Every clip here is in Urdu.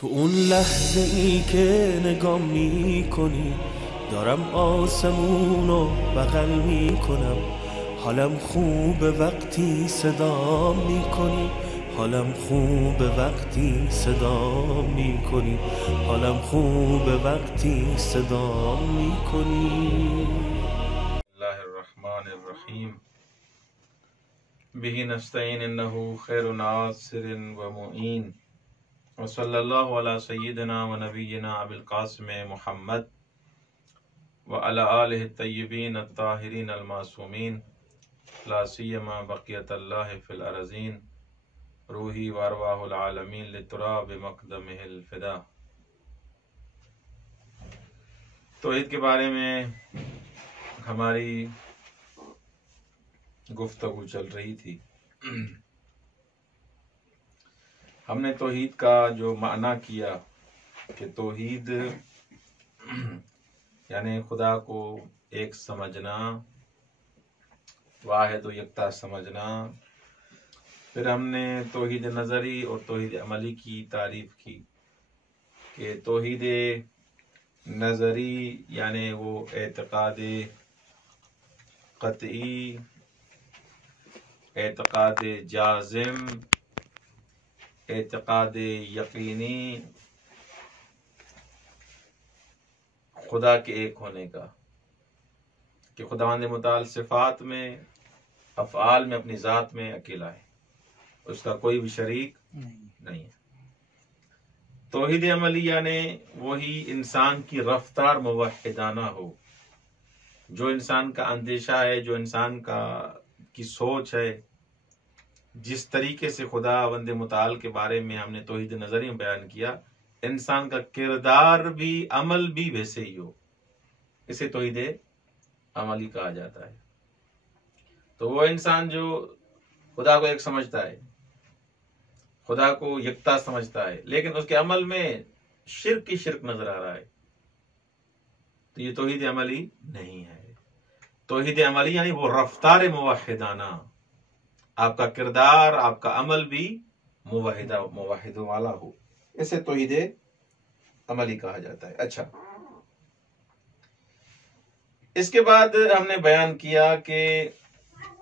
تو اون لحظه ای که نگام می کنی دارم آسمونو بغل می کنم. حالم خوبه وقتی صدا می کنی، حالم خوبه وقتی صدا می کنی، حالم خوبه وقتی صدا می کنی. الله الرحمن الرحیم به نستعین انه خیر ناصر و معین و صلی الله علی سیدنا و نبینا ابی القاسم محمد و علی آلہ الطیبین الطاہرین المعصومین لا سیما بقیت اللہ فی الارضین روحی و ارواح العالمین لتراب مقدمہ الفدا۔ توحید کے بارے میں ہماری گفتگو چل رہی تھی۔ ہم نے توحید کا جو معنی کیا کہ توحید یعنی خدا کو ایک سمجھنا، واحد و یکتا سمجھنا۔ پھر ہم نے توحید نظری اور توحید عملی کی تعریف کی کہ توحید نظری یعنی وہ اعتقاد قطعی، اعتقاد جازم، اعتقاد یقینی خدا کے ایک ہونے کا، کہ خداوند متعال صفات میں، افعال میں، اپنی ذات میں اکیلا ہے، اس کا کوئی بھی شریک نہیں ہے۔ توحید عملی یعنی وہی انسان کی رفتار موحدانہ ہو، جو انسان کا اندیشہ ہے، جو انسان کی سوچ ہے، جس طریقے سے خداوند متعال کے بارے میں ہم نے توحید نظری میں بیان کیا، انسان کا کردار بھی، عمل بھی ویسے ہی ہو، اسے توحید عملی کہا جاتا ہے۔ تو وہ انسان جو خدا کو ایک سمجھتا ہے، خدا کو یکتا سمجھتا ہے، لیکن اس کے عمل میں شرک ہی شرک نظر آ رہا ہے، تو یہ توحید عملی نہیں ہے۔ توحید عملی یعنی وہ رفتار موحدانہ، آپ کا کردار، آپ کا عمل بھی موحد والا ہو، اسے توحید عملی کہا جاتا ہے۔ اچھا، اس کے بعد ہم نے بیان کیا کہ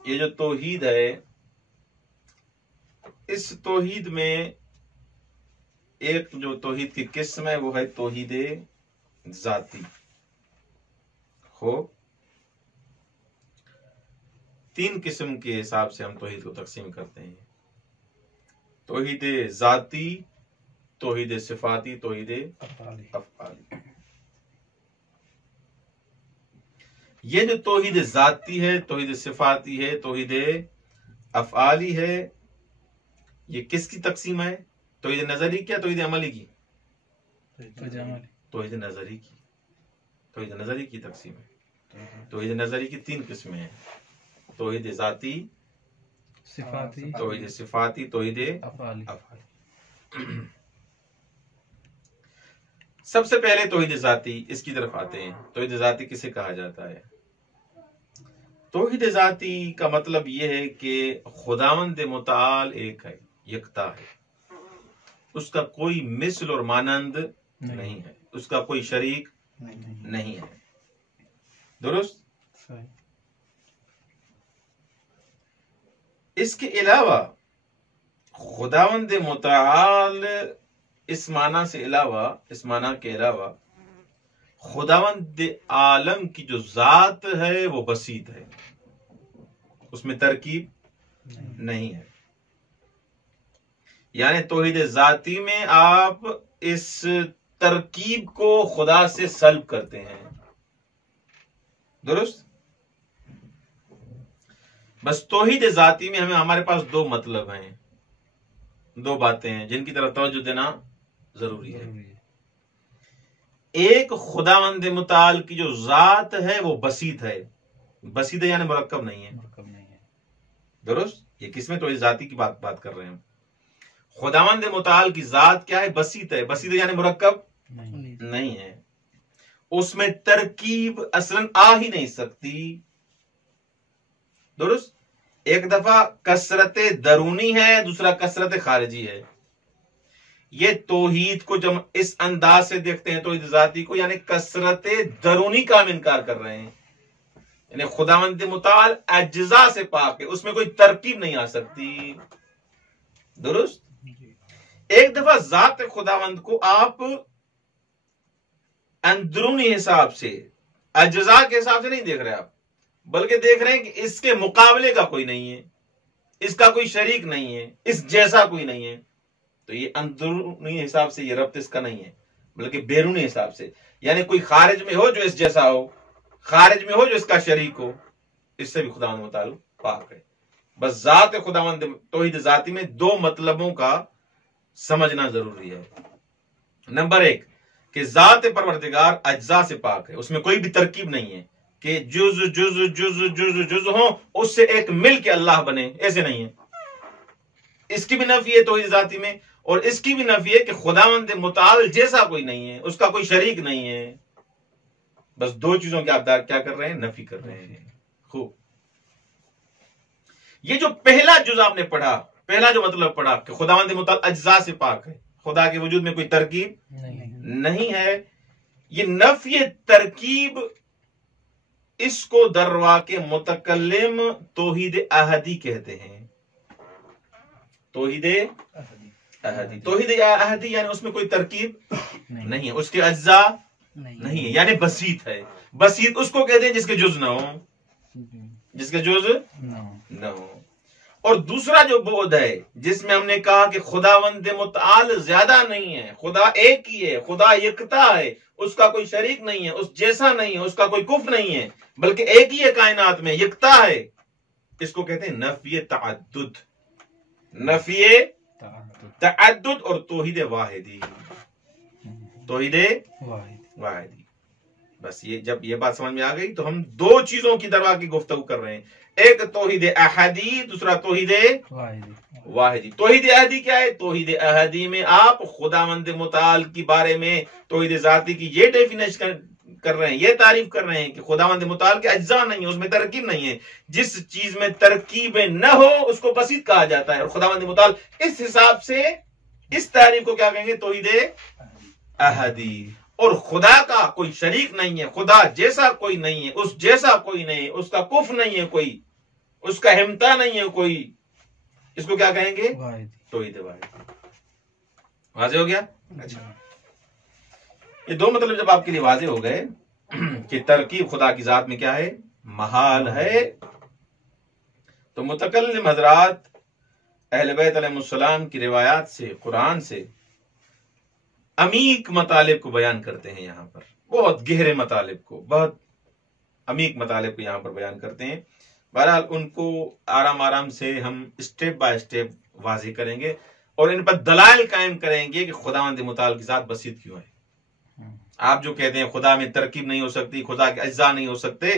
یہ جو توحید ہے، اس توحید میں ایک جو توحید کی قسم ہے وہ ہے توحید ذاتی۔ ہو تین قسم کے حساب سے ہم توحید کو تقسیم کرتے ہیں: توحید ذاتی، توحید صفاتی، توحید افعالی۔ یہ جو توحید ذاتی ہے، توحید صفاتی ہے، توحید افعالی ہے، یہ کس کی تقسیم ہے؟ توحید نظری کیا توحید عملی کی؟ توحید نظری کی۔ توحید نظری کی تقسیم ہے۔ توحید نظری کی تین قسمیں ہیں: توحید ذاتی، توحید صفاتی، توحید افعالی۔ سب سے پہلے توحید ذاتی، اس کی طرف آتے ہیں۔ توحید ذاتی کسے کہا جاتا ہے؟ توحید ذاتی کا مطلب یہ ہے کہ خداوند متعال ایک ہے، یکتا ہے، اس کا کوئی مثل اور مانند نہیں ہے، اس کا کوئی شریک نہیں ہے۔ درست؟ اس کے علاوہ خداوند متعال اس معنی سے علاوہ، اس معنی کے علاوہ خداوند عالم کی جو ذات ہے وہ بسیط ہے، اس میں ترکیب نہیں ہے۔ یعنی توحید ذاتی میں آپ اس ترکیب کو خدا سے سلب کرتے ہیں۔ درست؟ بس توحید ذاتی میں ہمارے پاس دو مطلب ہیں، دو باتیں ہیں جن کی طرف توجہ دینا ضروری ہے۔ ایک، خداوند متعال کی جو ذات ہے وہ بسیط ہے، بسیط ہے یعنی مرکب نہیں ہے۔ درست؟ یہ کس میں توحید ذاتی کی بات کر رہے ہیں ہم۔ خداوند متعال کی ذات کیا ہے؟ بسیط ہے۔ بسیط ہے یعنی مرکب نہیں ہے، اس میں ترکیب اصلاً آ ہی نہیں سکتی۔ درست؟ ایک دفعہ کثرت درونی ہے، دوسرا کثرت خارجی ہے۔ یہ توحید کو جب اس انداز سے دیکھتے ہیں توحید ذاتی کو، یعنی کثرت درونی کا ہم انکار کر رہے ہیں، یعنی خداوند متعال اجزاء سے پاک ہے، اس میں کوئی ترکیب نہیں آ سکتی، درست؟ ایک دفعہ ذات خداوند کو آپ اندرونی حساب سے، اجزاء کے حساب سے نہیں دیکھ رہے آپ، بلکہ دیکھ رہے ہیں کہ اس کے مقابلے کا کوئی نہیں ہے، اس کا کوئی شریک نہیں ہے، اس جیسا کوئی نہیں ہے، تو یہ اندرونی حساب سے یہ ربط اس کا نہیں ہے، بلکہ بیرونی حساب سے، یعنی کوئی خارج میں ہو جو اس جیسا ہو، خارج میں ہو جو اس کا شریک ہو، اس سے بھی خداوند متعال پاک ہے۔ بس ذات خداوند توحید ذاتی میں دو مطلبوں کا سمجھنا ضروری ہے۔ نمبر ایک کہ ذات پروردگار اجزاء سے پاک ہے، اس میں کوئی بھی ترکیب نہیں ہے کہ جز جز جز جز جز ہوں اس سے ایک مل کے اللہ بنے، ایسے نہیں ہے۔ اس کی بھی نفی ہے توحید ذاتی میں، اور اس کی بھی نفی ہے کہ خداوند متعال جیسا کوئی نہیں ہے، اس کا کوئی شریک نہیں ہے۔ بس دو چیزوں کی آپ کیا کر رہے ہیں؟ نفی کر رہے ہیں۔ خوب، یہ جو پہلا جز آپ نے پڑھا، پہلا جو مطلب پڑھا کہ خداوند متعال اجزاء سے پاک ہے، خدا کے وجود میں کوئی ترکیب نہیں ہے، یہ نفی ترکیب اس کو دروا کے متکلم توحید احدی کہتے ہیں۔ توحید احدی، توحید احدی یعنی اس میں کوئی ترکیب نہیں ہے، اس کے اجزاء نہیں ہے، یعنی بسیط ہے۔ بسیط اس کو کہتے ہیں جس کے جز نہ ہو، جس کے جز نہ ہو۔ اور دوسرا جو بعد ہے جس میں ہم نے کہا کہ خداوند متعال زیادہ نہیں ہے، خدا ایک ہی ہے، خدا یکتا ہے، اس کا کوئی شریک نہیں ہے، اس جیسا نہیں ہے، اس کا کوئی کف نہیں ہے، بلکہ ایک ہی ہے کائنات میں، یکتا ہے، اس کو کہتے ہیں نفی تعدد، نفی تعدد اور توحید واحدی، توحید واحدی۔ بس یہ جب یہ بات سمجھ میں آ گئی تو ہم دو چیزوں کی دروا کی گفتگو کر رہے ہیں، ایک توحید احدی، دوسرا توحید واحدی۔ توحید احدی کیا ہے؟ توحید احدی میں آپ خداوند متعال کے بارے میں توحید ذاتی کی یہ ڈیفینیشن کر رہے ہیں، یہ تعریف کر رہے ہیں کہ خداوند متعال کے اجزاء نہیں ہیں، اس میں ترکیب نہیں ہے، جس چیز میں ترکیب نہ ہو اس کو بسیط کہا جاتا ہے، اور خداوند متعال اس حساب سے اس تعریف کو کیا کہیں گے؟ توحید احدی۔ اور خدا کا کوئی شریک نہیں ہے، خدا جیسا کوئی نہیں ہے، اس جیسا کوئی نہیں ہے، اس کا کف نہیں ہے کوئی، اس کا ہمتا نہیں ہے کوئی، اس کو کیا کہیں گے؟ توحید واحد۔ واضح ہو گیا؟ اچھا، یہ دو مطلب جب آپ کے لیے واضح ہو گئے کہ ترکیب خدا کی ذات میں کیا ہے؟ محال ہے، تو متکلم حضرات اہل بیت علیہ السلام کی روایات سے، قرآن سے عمیق مطالب کو بیان کرتے ہیں، یہاں پر بہت گہرے مطالب کو، بہت عمیق مطالب کو یہاں پر بیان کرتے ہیں۔ بہرحال ان کو آرام آرام سے ہم اسٹیپ بائی اسٹیپ واضح کریں گے اور ان پر دلائل قائم کریں گے کہ خداوند متعال کی ذات بسیط کیوں ہے۔ آپ جو کہتے ہیں خدا میں ترکیب نہیں ہو سکتی، خدا کے اجزاء نہیں ہو سکتے،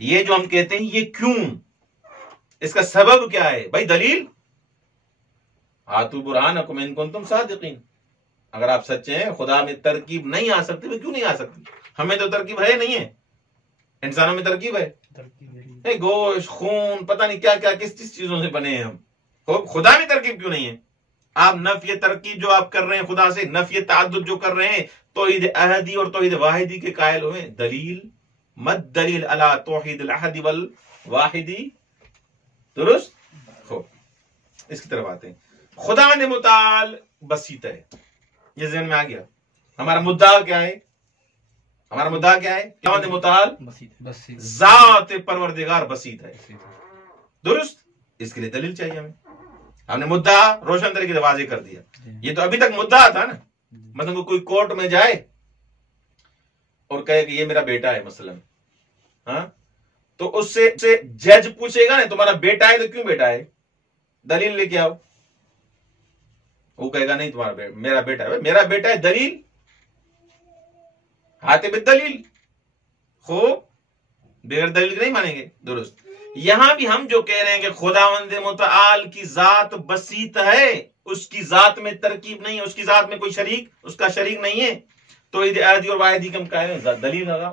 یہ جو ہم کہتے ہیں یہ کیوں، اس کا سبب کیا ہے؟ بھائی دلیل، ہاتھو برہانکم ان کنتم صادقین، اگر آپ سچے ہیں خدا میں ترکیب نہیں آ سکتی تو کیوں نہیں آ سکتی؟ ہمیں تو ترکیب ہے نہیں ہے، انسانوں میں ترکیب ہے، گوشت خون پتہ نہیں کیا کیا کس چیزوں سے بنے ہیں ہم، خدا میں ترکیب کیوں نہیں ہے؟ آپ نفی ترکیب جو آپ کر رہے ہیں خدا سے، نفی تعدد جو کر رہے ہیں، توحید احدی اور توحید واحدی کے قائل ہوئے، دلیل مد دلیل علی توحید الاحد والواحدی، درست؟ خوب، اس کی طرف آتے ہیں۔ خداوند متعال بسیط ہے، یہ ذہن میں آ گیا۔ ہمارا مدعا کیا ہے؟ ہمارا مدعا کیا ہے؟ خداوند متعال ذات پروردگار بسیط ہے، درست؟ اس کے لیے دلیل چاہیے ہم نے مدعا روشن طریقے سے واضح کر دیا۔ یہ تو ابھی تک مدعا تھا نا، مثلا کوئی کورٹ میں جائے اور کہے کہ یہ میرا بیٹا ہے مثلا، ہاں، تو اس سے جج پوچھے گا نا تمہارا بیٹا ہے تو کیوں بیٹا ہے؟ دلیل لے کے آؤ۔ وہ کہے گا نہیں تمہارا میرا بیٹا ہے، میرا بیٹا ہے، دلیل، ہاتھ پہ دلیل، خوب، بغیر دلیل نہیں مانیں گے، درست؟ یہاں بھی ہم جو کہہ رہے ہیں کہ خداوند متعال کی ذات بسیط ہے، اس کی ذات میں ترکیب نہیں ہے، اس کی ذات میں کوئی شریک، اس کا شریک نہیں ہے، تو احدی اور واحدی کا ہم کہہ رہے ہیں دلیل لگا۔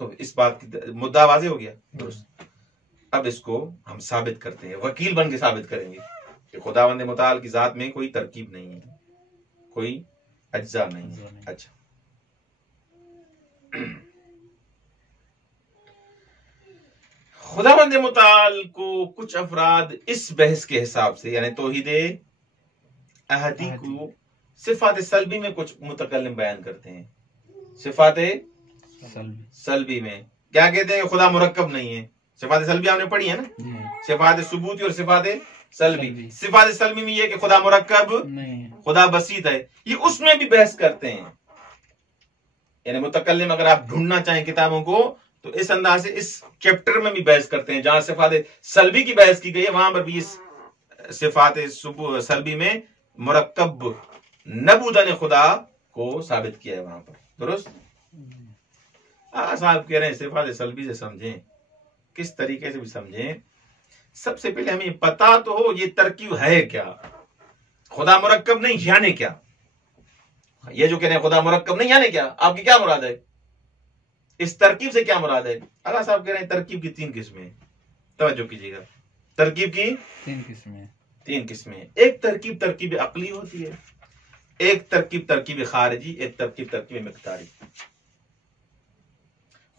خوب، اس بات کی مدعا واضح ہو گیا، درست؟ اب اس کو ہم ثابت کرتے ہیں، وکیل بن کے ثابت کریں گے کہ خداوند متعال کی ذات میں کوئی ترکیب نہیں ہے، کوئی اجزا نہیں ہے. اچھا خداوند متعال کو کچھ افراد اس بحث کے حساب سے یعنی توحید احدی کو صفات سلبی میں کچھ متکلم بیان کرتے ہیں. صفات سلبی میں کیا کہتے ہیں کہ خدا مرکب نہیں ہے. صفات سلبی ہم نے پڑھی ہے نا, صفات ثبوتی اور صفات سلبی. صفات سلبی میں یہ کہ خدا مرکب نہیں, خدا بسیط ہے, یہ اس میں بھی بحث کرتے ہیں. یعنی متکلم اگر آپ ڈھونڈنا چاہیں کتابوں کو تو اس انداز سے اس چیپٹر میں بھی بحث کرتے ہیں. جہاں صفات سلبی کی بحث کی گئی ہے وہاں پر بھی اس صفات سلبی میں مرکب نبودن خدا کو ثابت کیا ہے وہاں پر. درست صاحب کہہ رہے ہیں صفات سلبی سے سمجھیں, کس طریقے سے بھی سمجھیں. سب سے پہلے ہمیں پتا تو ہو یہ ترکیب ہے کیا. خدا مرکب نہیں یعنی کیا. یہ جو کہہ رہے ہیں خدا مرکب نہیں یعنی کیا, آپ کی کیا مراد ہے, اس ترکیب سے کیا مراد ہے. اللہ صاحب کہہ رہے ہیں ترکیب کی 3 قسمیں. توجہ کیجیے گا, ترکیب کی 3 قسمیں. ایک ترکیب ترکیب عقلی ہوتی ہے, ایک ترکیب ترکیب خارجی, ایک ترکیب ترکیب مقداری.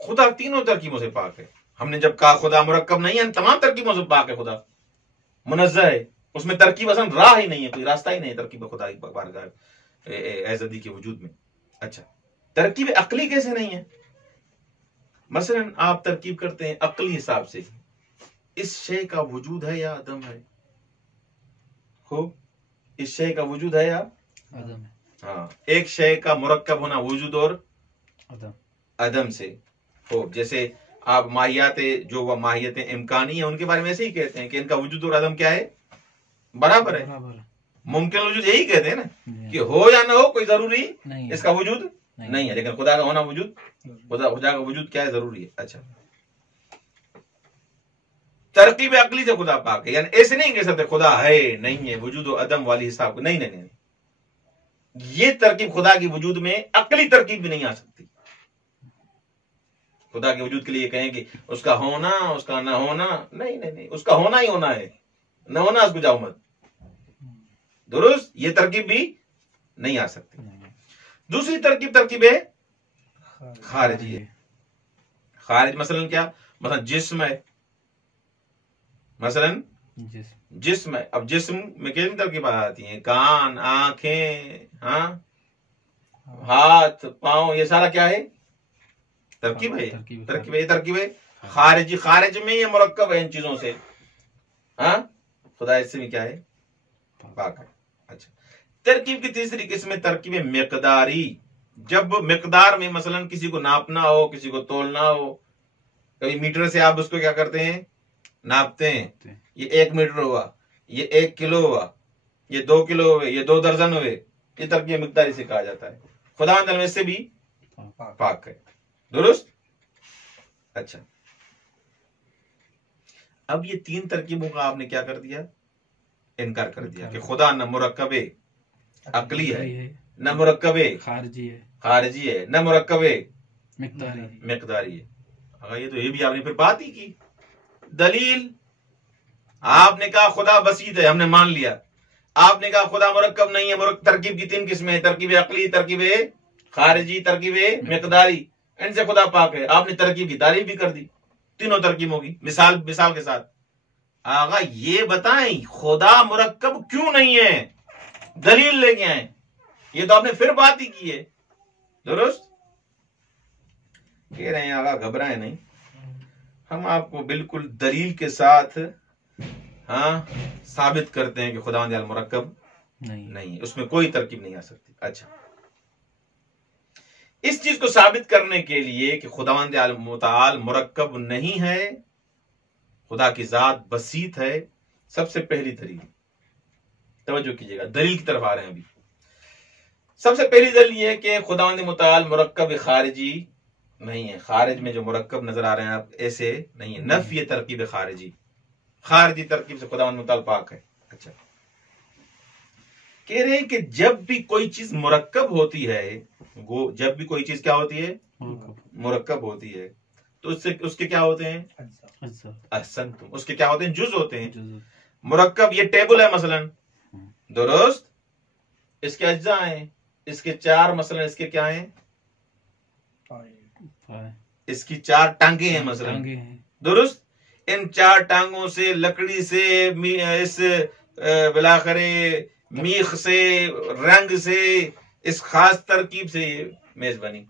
خدا تینوں ترکیبوں سے پاک ہے. ہم نے جب کہا خدا مرکب نہیں ہے, تمام ترکیبوں سے پاک ہے. خدا منزہ ہے, اس میں ترکیب اصلا راہ ہی نہیں ہے, کوئی راستہ ہی نہیں ہے ترکیب خدا کی بارگاہ ایزدی کے وجود میں. اچھا ترکیب عقلی کیسے نہیں ہے. مثلا آپ ترکیب کرتے ہیں عقلی حساب سے, اس شے کا وجود ہے یا عدم ہے. خوب, اس شے کا وجود ہے یا عدم ہے. ہاں, ایک شے کا مرکب ہونا وجود اور عدم سے. خوب, جیسے آپ ماہیات جو وہ ماہیتیں امکانی ہیں ان کے بارے میں ایسے ہی کہتے ہیں کہ ان کا وجود اور عدم کیا ہے, برابر ہے. ممکن وجود یہی کہتے ہیں نا کہ ہو یا نہ ہو کوئی ضروری اس کا وجود نہیں ہے, لیکن خدا کا ہونا وجود, خدا کا وجود کیا ہے, ضروری ہے. اچھا ترکیب عقلی سے خدا پاک ہے, یعنی ایسے نہیں کہہ سکتے خدا ہے نہیں ہے, وجود و عدم والی حساب کو نہیں. یہ ترکیب خدا کی وجود میں عقلی ترکیب بھی نہیں آ سکتی. خدا کے وجود کے لیے کہیں کہ اس کا ہونا, اس کا نہ ہونا, نہیں, اس کا ہونا ہی ہونا ہے, نہ ہونا اس کو جاؤ مت. درست, یہ ترکیب بھی نہیں آ سکتی. دوسری ترکیب ترکیب خارجی ہے. خارج مثلا کیا, مثلا جسم ہے, مثلا جسم ہے. اب جسم میں کتنی ترکیبیں آتی ہیں, کان, آنکھیں, ہاں, ہاتھ, پاؤں, یہ سارا کیا ہے, ترکیب ہے. ترکیب ہے, یہ ترکیب ہے خارجی. خارج میں یہ مرکب ہے ان چیزوں سے. ہاں, خدا اس سے بھی کیا ہے, پاک ہے. اچھا ترکیب کی تیسری قسم ہے ترکیب مقداری. جب مقدار میں مثلا کسی کو ناپنا ہو, کسی کو تولنا ہو, کبھی میٹر سے آپ اس کو کیا کرتے ہیں, ناپتے ہیں. یہ 1 میٹر ہوا, یہ 1 کلو ہوا, یہ 2 کلو ہوئے, یہ 2 درجن ہوئے. یہ ترکیب مقداری سے کہا جاتا ہے. خدا میں سے بھی پاک ہے. درست. اچھا اب یہ 3 ترکیبوں کا آپ نے کیا کر دیا, انکار کر دیا کہ خدا نہ مرکب عقلی ہے, نہ مرکب خارجی ہے, نہ مرکب مقداری ہے. یہ بھی آپ نے پھر بات ہی کی. دلیل, آپ نے کہا خدا بسیط ہے, ہم نے مان لیا. آپ نے کہا خدا مرکب نہیں ہے. ترکیب کی 3 قسمیں ہیں, ترکیب عقلی, ترکیب خارجی, ترکیب مقداری. ان سے خدا پاک ہے. آپ نے ترکیب کی تعریف بھی کر دی تینوں ترکیبوں کی مثال کے ساتھ. آغا یہ بتائیں خدا مرکب کیوں نہیں ہے, دلیل لے کے آئیں. یہ تو آپ نے پھر بات ہی کی ہے. درست کہہ رہے ہیں آغا, گھبرائیں نہیں, ہم آپ کو بالکل دلیل کے ساتھ ثابت کرتے ہیں کہ خداوند مرکب نہیں, اس میں کوئی ترکیب نہیں آ سکتی. اچھا اس چیز کو ثابت کرنے کے لیے کہ خداوند متعال مرکب نہیں ہے, خدا کی ذات بسیط ہے, سب سے پہلی دلیل, توجہ کیجیے گا, دلیل کی طرف آ رہے ہیں ابھی. سب سے پہلی دلیل یہ کہ خداوند متعال مرکب خارجی نہیں ہے. خارج میں جو مرکب نظر آ رہے ہیں آپ ایسے نہیں ہے. نفی ترکیب خارجی, خارجی ترکیب سے خداوند متعال پاک ہے. اچھا کہہ رہے ہیں کہ جب بھی کوئی چیز مرکب ہوتی ہے, جب بھی کوئی چیز کیا ہوتی ہے, مرکب ہوتی ہے, تو اس کے کیا ہوتے ہیں, احسنتم, اس کے کیا ہوتے ہیں, جز ہوتے ہیں. مرکب یہ ٹیبل ہے مثلا, درست, اس کے اجزاء ہیں، اس کے چار مثلا اس کے کیا ہیں، اس کی چار ٹانگیں ہیں مثلا، درست، ان چار ٹانگوں سے، لکڑی سے، اس بلاخر میخ سے، رنگ سے، اس خاص ترکیب سے یہ میز بنی،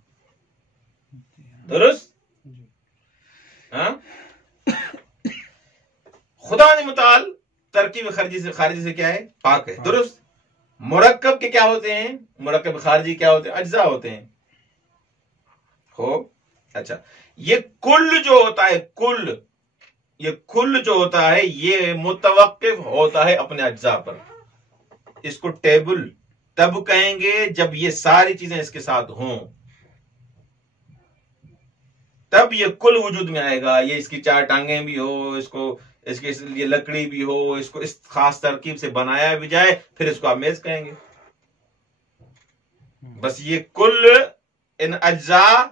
درست. ہاں خدا متعال ترکیب خارجی سے کیا ہے، پاک ہے، درست. مرکب کے کیا ہوتے ہیں، مرکب خارجی کیا ہوتے ہیں، اجزاء ہوتے ہیں. خوب اچھا، یہ کل جو ہوتا ہے، یہ کل جو ہوتا ہے یہ متوقف ہوتا ہے اپنے اجزاء پر. اس کو ٹیبل تب کہیں گے جب یہ ساری چیزیں اس کے ساتھ ہوں، تب یہ کل وجود میں آئے گا. یہ اس کی چار ٹانگیں بھی ہو، اس کے لیے لکڑی بھی ہو، اس کو اس خاص ترکیب سے بنایا بھی جائے، پھر اس کو آپ میز کہیں گے. بس یہ کل ان اجزاء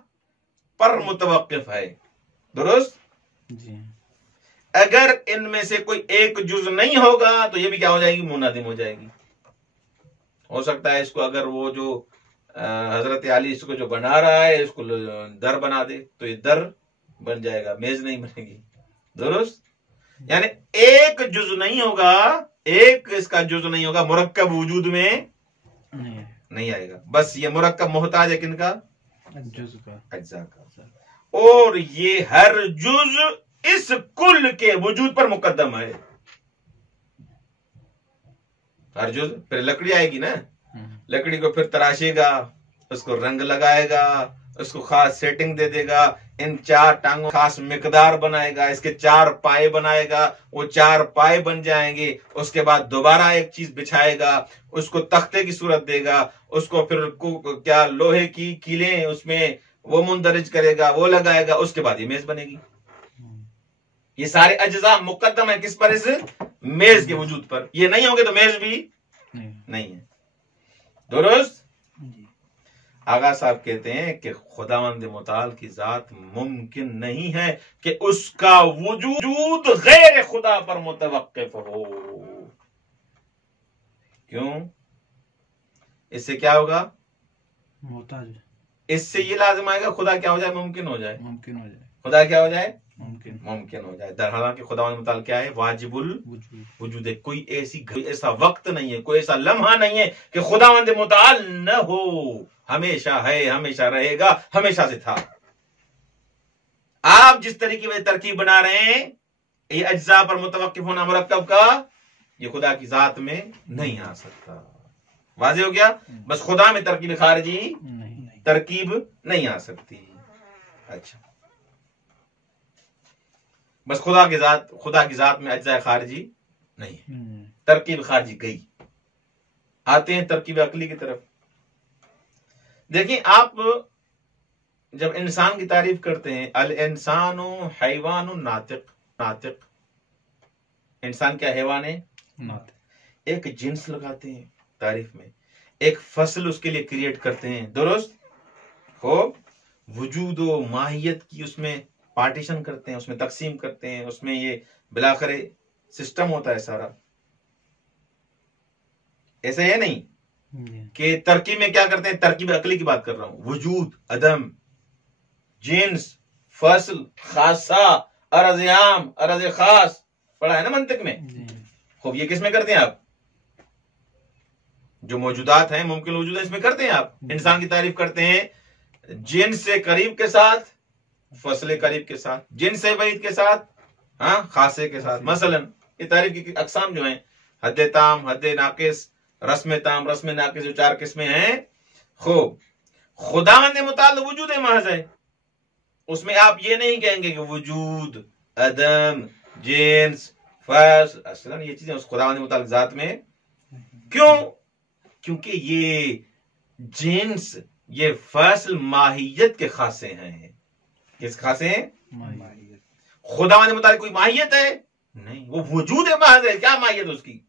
پر متوقف ہے، درست. جی اگر ان میں سے کوئی ایک جز نہیں ہوگا تو یہ بھی کیا ہو جائے گی، منہدم ہو جائے گی. ہو سکتا ہے اس کو اگر وہ جو حضرت علی اس کو جو بنا رہا ہے اس کو در بنا دے تو یہ در بن جائے گا، میز نہیں بنے گی، درست. یعنی ایک جز نہیں ہوگا، ایک اس کا جز نہیں ہوگا، مرکب وجود میں نہیں آئے گا. بس یہ مرکب محتاج ہے کن کا، جز کا، اجزاء کا. اور یہ ہر جز اس کل کے وجود پر مقدم ہے. ہر جز، پھر لکڑی آئے گی نا، لکڑی کو پھر تراشے گا، اس کو رنگ لگائے گا، اس کو خاص سیٹنگ دے دے گا، ان چار ٹانگوں خاص مقدار بنائے گا، اس کے چار پائے بنائے گا، وہ چار پائے بن جائیں گے. اس کے بعد دوبارہ ایک چیز بچھائے گا، اس کو تختے کی صورت دے گا، اس کو پھر کیا لوہے کی کیلیں اس میں وہ مندرج کرے گا، وہ لگائے گا، اس کے بعد یہ میز بنے گی. یہ سارے اجزاء مقدم ہے کس پر، اس میز کے وجود پر. یہ نہیں ہوں گے تو میز بھی نہیں ہے، درست. آغا صاحب کہتے ہیں کہ خداوند متعال کی ذات ممکن نہیں ہے کہ اس کا وجود غیر خدا پر متوقف ہو. کیوں؟ اس سے کیا ہوگا، محتاج، اس سے یہ لازم آئے گا خدا کیا ہو جائے، ممکن ہو جائے، ممکن ہو جائے، خدا کیا ہو جائے، ممکن ہو جائے. در حالانکہ خداوند متعال کیا ہے، واجب وجود. وجود ہے. کوئی ایسا وقت نہیں ہے، کوئی ایسا لمحہ نہیں ہے کہ خداوند متعال نہ ہو. ہمیشہ ہے، ہمیشہ رہے گا، ہمیشہ سے تھا. آپ جس طریقے میں ترکیب بنا رہے ہیں، یہ اجزاء پر متوقف ہونا مرکب کا، یہ خدا کی ذات میں نہیں آ سکتا. واضح ہو گیا. بس خدا میں ترکیب خارجی ترکیب نہیں آ سکتی. اچھا، بس خدا کی ذات میں اجزاء خارجی نہیں ہے، ترکیب خارجی گئی. آتے ہیں ترکیب عقلی کی طرف. دیکھیں آپ جب انسان کی تعریف کرتے ہیں، الانسان حیوان ناطق، انسان کیا حیوان ہے، ایک جنس لگاتے ہیں تعریف میں، ایک فصل اس کے لیے کریٹ کرتے ہیں، درست. خوب وجود و ماہیت کی اس میں پارٹیشن کرتے ہیں، اس میں تقسیم کرتے ہیں، اس میں یہ بلاخر سسٹم ہوتا ہے سارا. ایسا ہے نہیں کہ ترکیب میں کیا کرتے ہیں، ترکیب عقلی کی بات کر رہا ہوں. وجود، عدم، جنس، فصل، خاصہ، عرض عام، عرض خاص، پڑھا ہے نا منطق میں. خوب یہ کس میں کرتے ہیں آپ، جو موجودات ہیں ممکن وجود ہے اس میں کرتے ہیں آپ. انسان کی تعریف کرتے ہیں جنس سے قریب کے ساتھ، فصل قریب کے ساتھ، جنس سے بعید کے ساتھ، ہاں خاصے کے ساتھ. مثلا یہ تعریف کی اقسام جو ہیں، حد تام، حد ناقص، رسم تام، رسم ناقص، جو چار قسمیں ہیں. خوب خداوند متعال وجود محض ہے، اس میں آپ یہ نہیں کہیں گے کہ وجود، عدم، جنس، فصل. اصلا یہ چیزیں اس خداوند متعال ذات میں کیوں؟ کیونکہ یہ جنس، یہ فصل ماہیت کے خاصے ہیں. کس خاصے ہیں؟ خداوند متعال کوئی ماہیت ہے نہیں، وہ وجود محض ہے. کیا ماہیت اس کی؟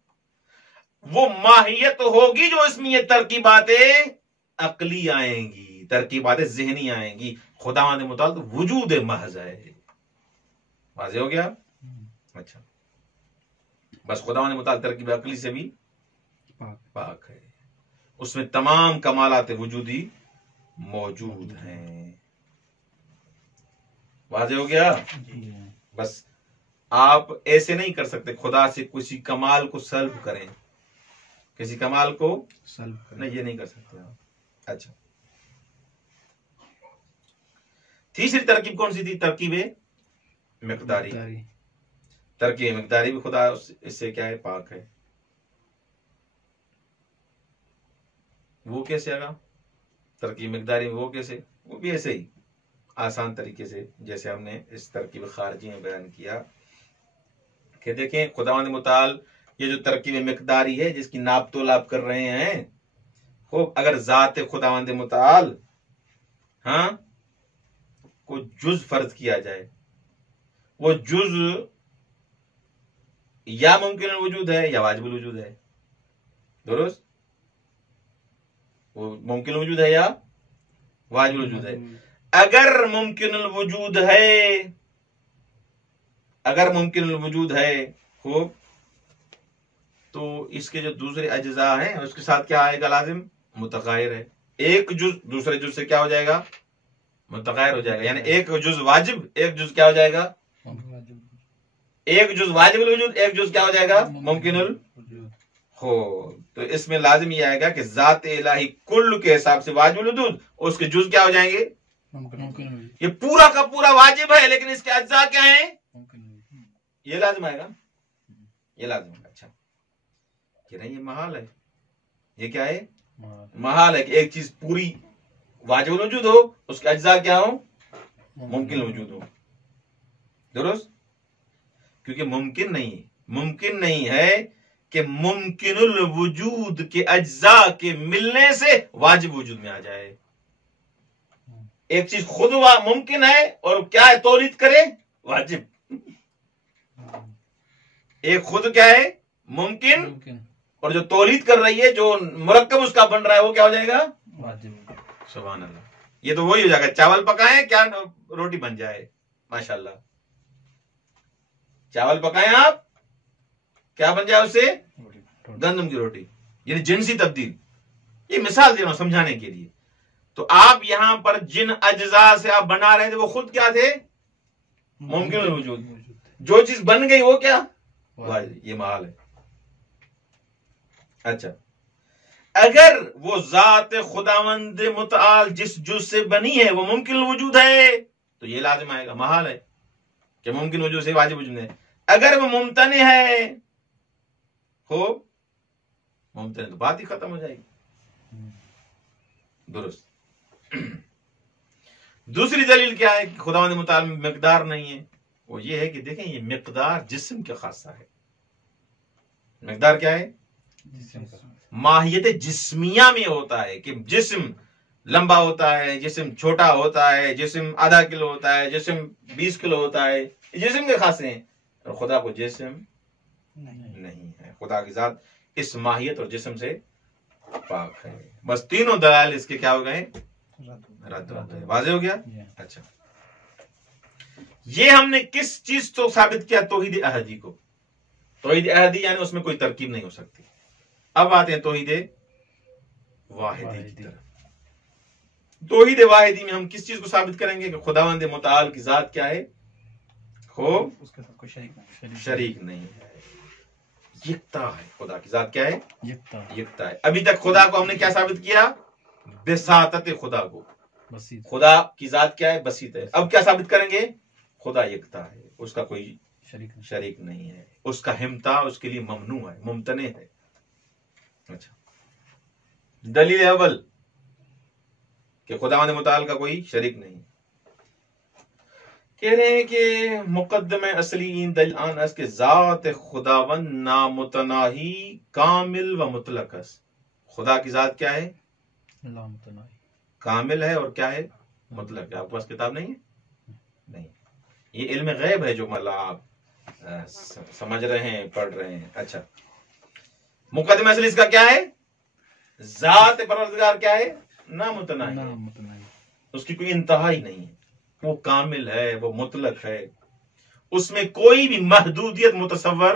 وہ ماہیت ہوگی جو اس میں یہ ترکیباتیں عقلی آئیں گی، ترکیبات ذہنی آئیں گی. خداوند متعال تو وجود محض ہے. واضح ہو گیا. اچھا، بس خداوند متعال ترکیب عقلی سے بھی پاک ہے. اس میں تمام کمالات وجودی موجود ہیں. واضح ہو گیا؟ جی بس آپ ایسے نہیں کر سکتے خدا سے کسی کمال کو سلب کریں، کسی کمال کو سلب نہیں، یہ نہیں کر سکتے آپ. اچھا، تیسری ترکیب کون سی تھی؟ ترکیب مقداری. ترکیب مقداری بھی خدا اس سے کیا ہے؟ پاک ہے. وہ کیسے آگا؟ ترکیب مقداری وہ کیسے؟ وہ بھی ایسے ہی آسان طریقے سے جیسے ہم نے اس ترکیب خارجی میں بیان کیا کہ دیکھیں خداوند متعال یہ جو ترکیب مقداری ہے جس کی ناپ تول آپ کر رہے ہیں، خوب اگر ذات خداوند متعال کو جز فرض کیا جائے، وہ جز یا ممکن الوجود ہے یا واجب الوجود ہے. درست؟ وہ ممکن الوجود ہے یا واجب الوجود ہے. اگر ممکن الوجود ہے، اگر ممکن الوجود ہے خوب، تو اس کے جو دوسرے اجزاء ہیں اس کے ساتھ کیا آئے گا؟ لازم متغیر ہے. ایک جز دوسرے جز سے کیا ہو جائے گا؟ متغیر ہو جائے گا. یعنی ایک جز واجب، ایک جز کیا ہو جائے گا؟ ایک جز واجب الوجود، ایک جز کیا ہو جائے گا؟ ممکن الوجود. ہو تو اس میں لازم یہ آئے گا کہ ذات الہی کل کے حساب سے واجب الوجود، اس کے جز کیا ہو جائیں گے؟ یہ پورا کا پورا واجب ہے لیکن اس کے اجزاء کیا ہیں؟ یہ لازم آئے گا، یہ لازم ہے. اچھا، کہ نہیں یہ محال ہے. یہ کیا ہے؟ محال ہے کہ ایک چیز پوری واجب الوجود ہو، اس کے اجزاء کیا ہو؟ ممکن الوجود ہو. درست؟ کیونکہ ممکن نہیں ہے کہ ممکن الوجود کے اجزاء کے ملنے سے واجب وجود میں آ جائے. ایک چیز خود ممکن ہے اور کیا ہے؟ تولید کرے واجب. ایک خود کیا ہے؟ ممکن، اور جو تولید کر رہی ہے، جو مرکب اس کا بن رہا ہے، وہ کیا ہو جائے گا؟ واجب. سبحان اللہ. یہ تو وہی ہو جائے گا، چاول پکائیں کیا روٹی بن جائے. ماشاءاللہ، چاول پکائیں آپ کیا بن جائے اس سے؟ گندم کی روٹی. یعنی جنسی تبدیل. یہ مثال دے رہا ہوں سمجھانے کے لیے. تو آپ یہاں پر جن اجزاء سے آپ بنا رہے تھے وہ خود کیا تھے؟ ممکن الوجود. جو چیز بن گئی وہ کیا؟ یہ محال ہے. اچھا، اگر وہ ذات خداوند متعال جس جز سے بنی ہے وہ ممکن الوجود ہے تو یہ لازم آئے گا. محال ہے کہ ممکن وجود سے واجب وجود ہے. اگر وہ ممتنع ہے خوب، ممتنع تو بات ہی ختم ہو جائے گی. درست. دوسری دلیل کیا ہے کہ خداوند متعال میں مقدار نہیں ہے؟ وہ یہ ہے کہ دیکھیں یہ مقدار جسم کا خاصہ ہے. مقدار کیا ہے؟ ماہیت جسمیہ میں ہوتا ہے کہ جسم لمبا ہوتا ہے، جسم چھوٹا ہوتا ہے، جسم آدھا کلو ہوتا ہے، جسم 20 کلو ہوتا ہے. یہ جسم کے خاصے ہیں. اور خدا کو جسم نہیں ہے. خدا کی ذات اس ماہیت اور جسم سے پاک ہے. بس تینوں دلائل اس کے کیا ہو گئے؟ رد ہو گئے. واضح ہو گیا؟ اچھا، یہ ہم نے کس چیز کو ثابت کیا؟ توحید احدی کو. توحید احدی یعنی اس میں کوئی ترکیب نہیں ہو سکتی. اب آتے ہیں توحید واحدی کی طرف. توحید واحدی میں ہم کس چیز کو ثابت کریں گے؟ کہ خداوند متعال کی ذات کیا ہے؟ خوب، اس کے ساتھ کوئی شریک نہیں ہے، یکتا ہے. خدا کی ذات کیا ہے؟ یکتا ہے. ابھی تک خدا کو ہم نے کیا ثابت کیا؟ بساطت خدا کو. بسیط. خدا کی ذات کیا ہے؟ بسیط ہے. اب کیا ثابت کریں گے؟ خدا یکتا ہے، اس کا کوئی شریک نہیں ہے، اس کا ہمتا اس کے لیے ممنوع ہے، ممتنع ہے. اچھا، دلیل اول کہ خداوند متعال کا کوئی شریک نہیں. کہہ رہے ہیں کہ مقدم اصلی این دلیل آن اس کے ذات خداوند نامتناہی کامل و مطلق است. خدا کی ذات کیا ہے؟ کامل ہے اور کیا ہے؟ مطلق ہے. آپ کے پاس کتاب نہیں ہے؟ نہیں. یہ علم غیب ہے جو مطلب آپ سمجھ رہے ہیں، پڑھ رہے ہیں. اچھا، مقدم اصلی اس کا کیا ہے؟ ذات پروردگار کیا ہے؟ نامتناہی. اس کی کوئی انتہا ہی نہیں ہے. وہ کامل ہے، وہ مطلق ہے، اس میں کوئی بھی محدودیت متصور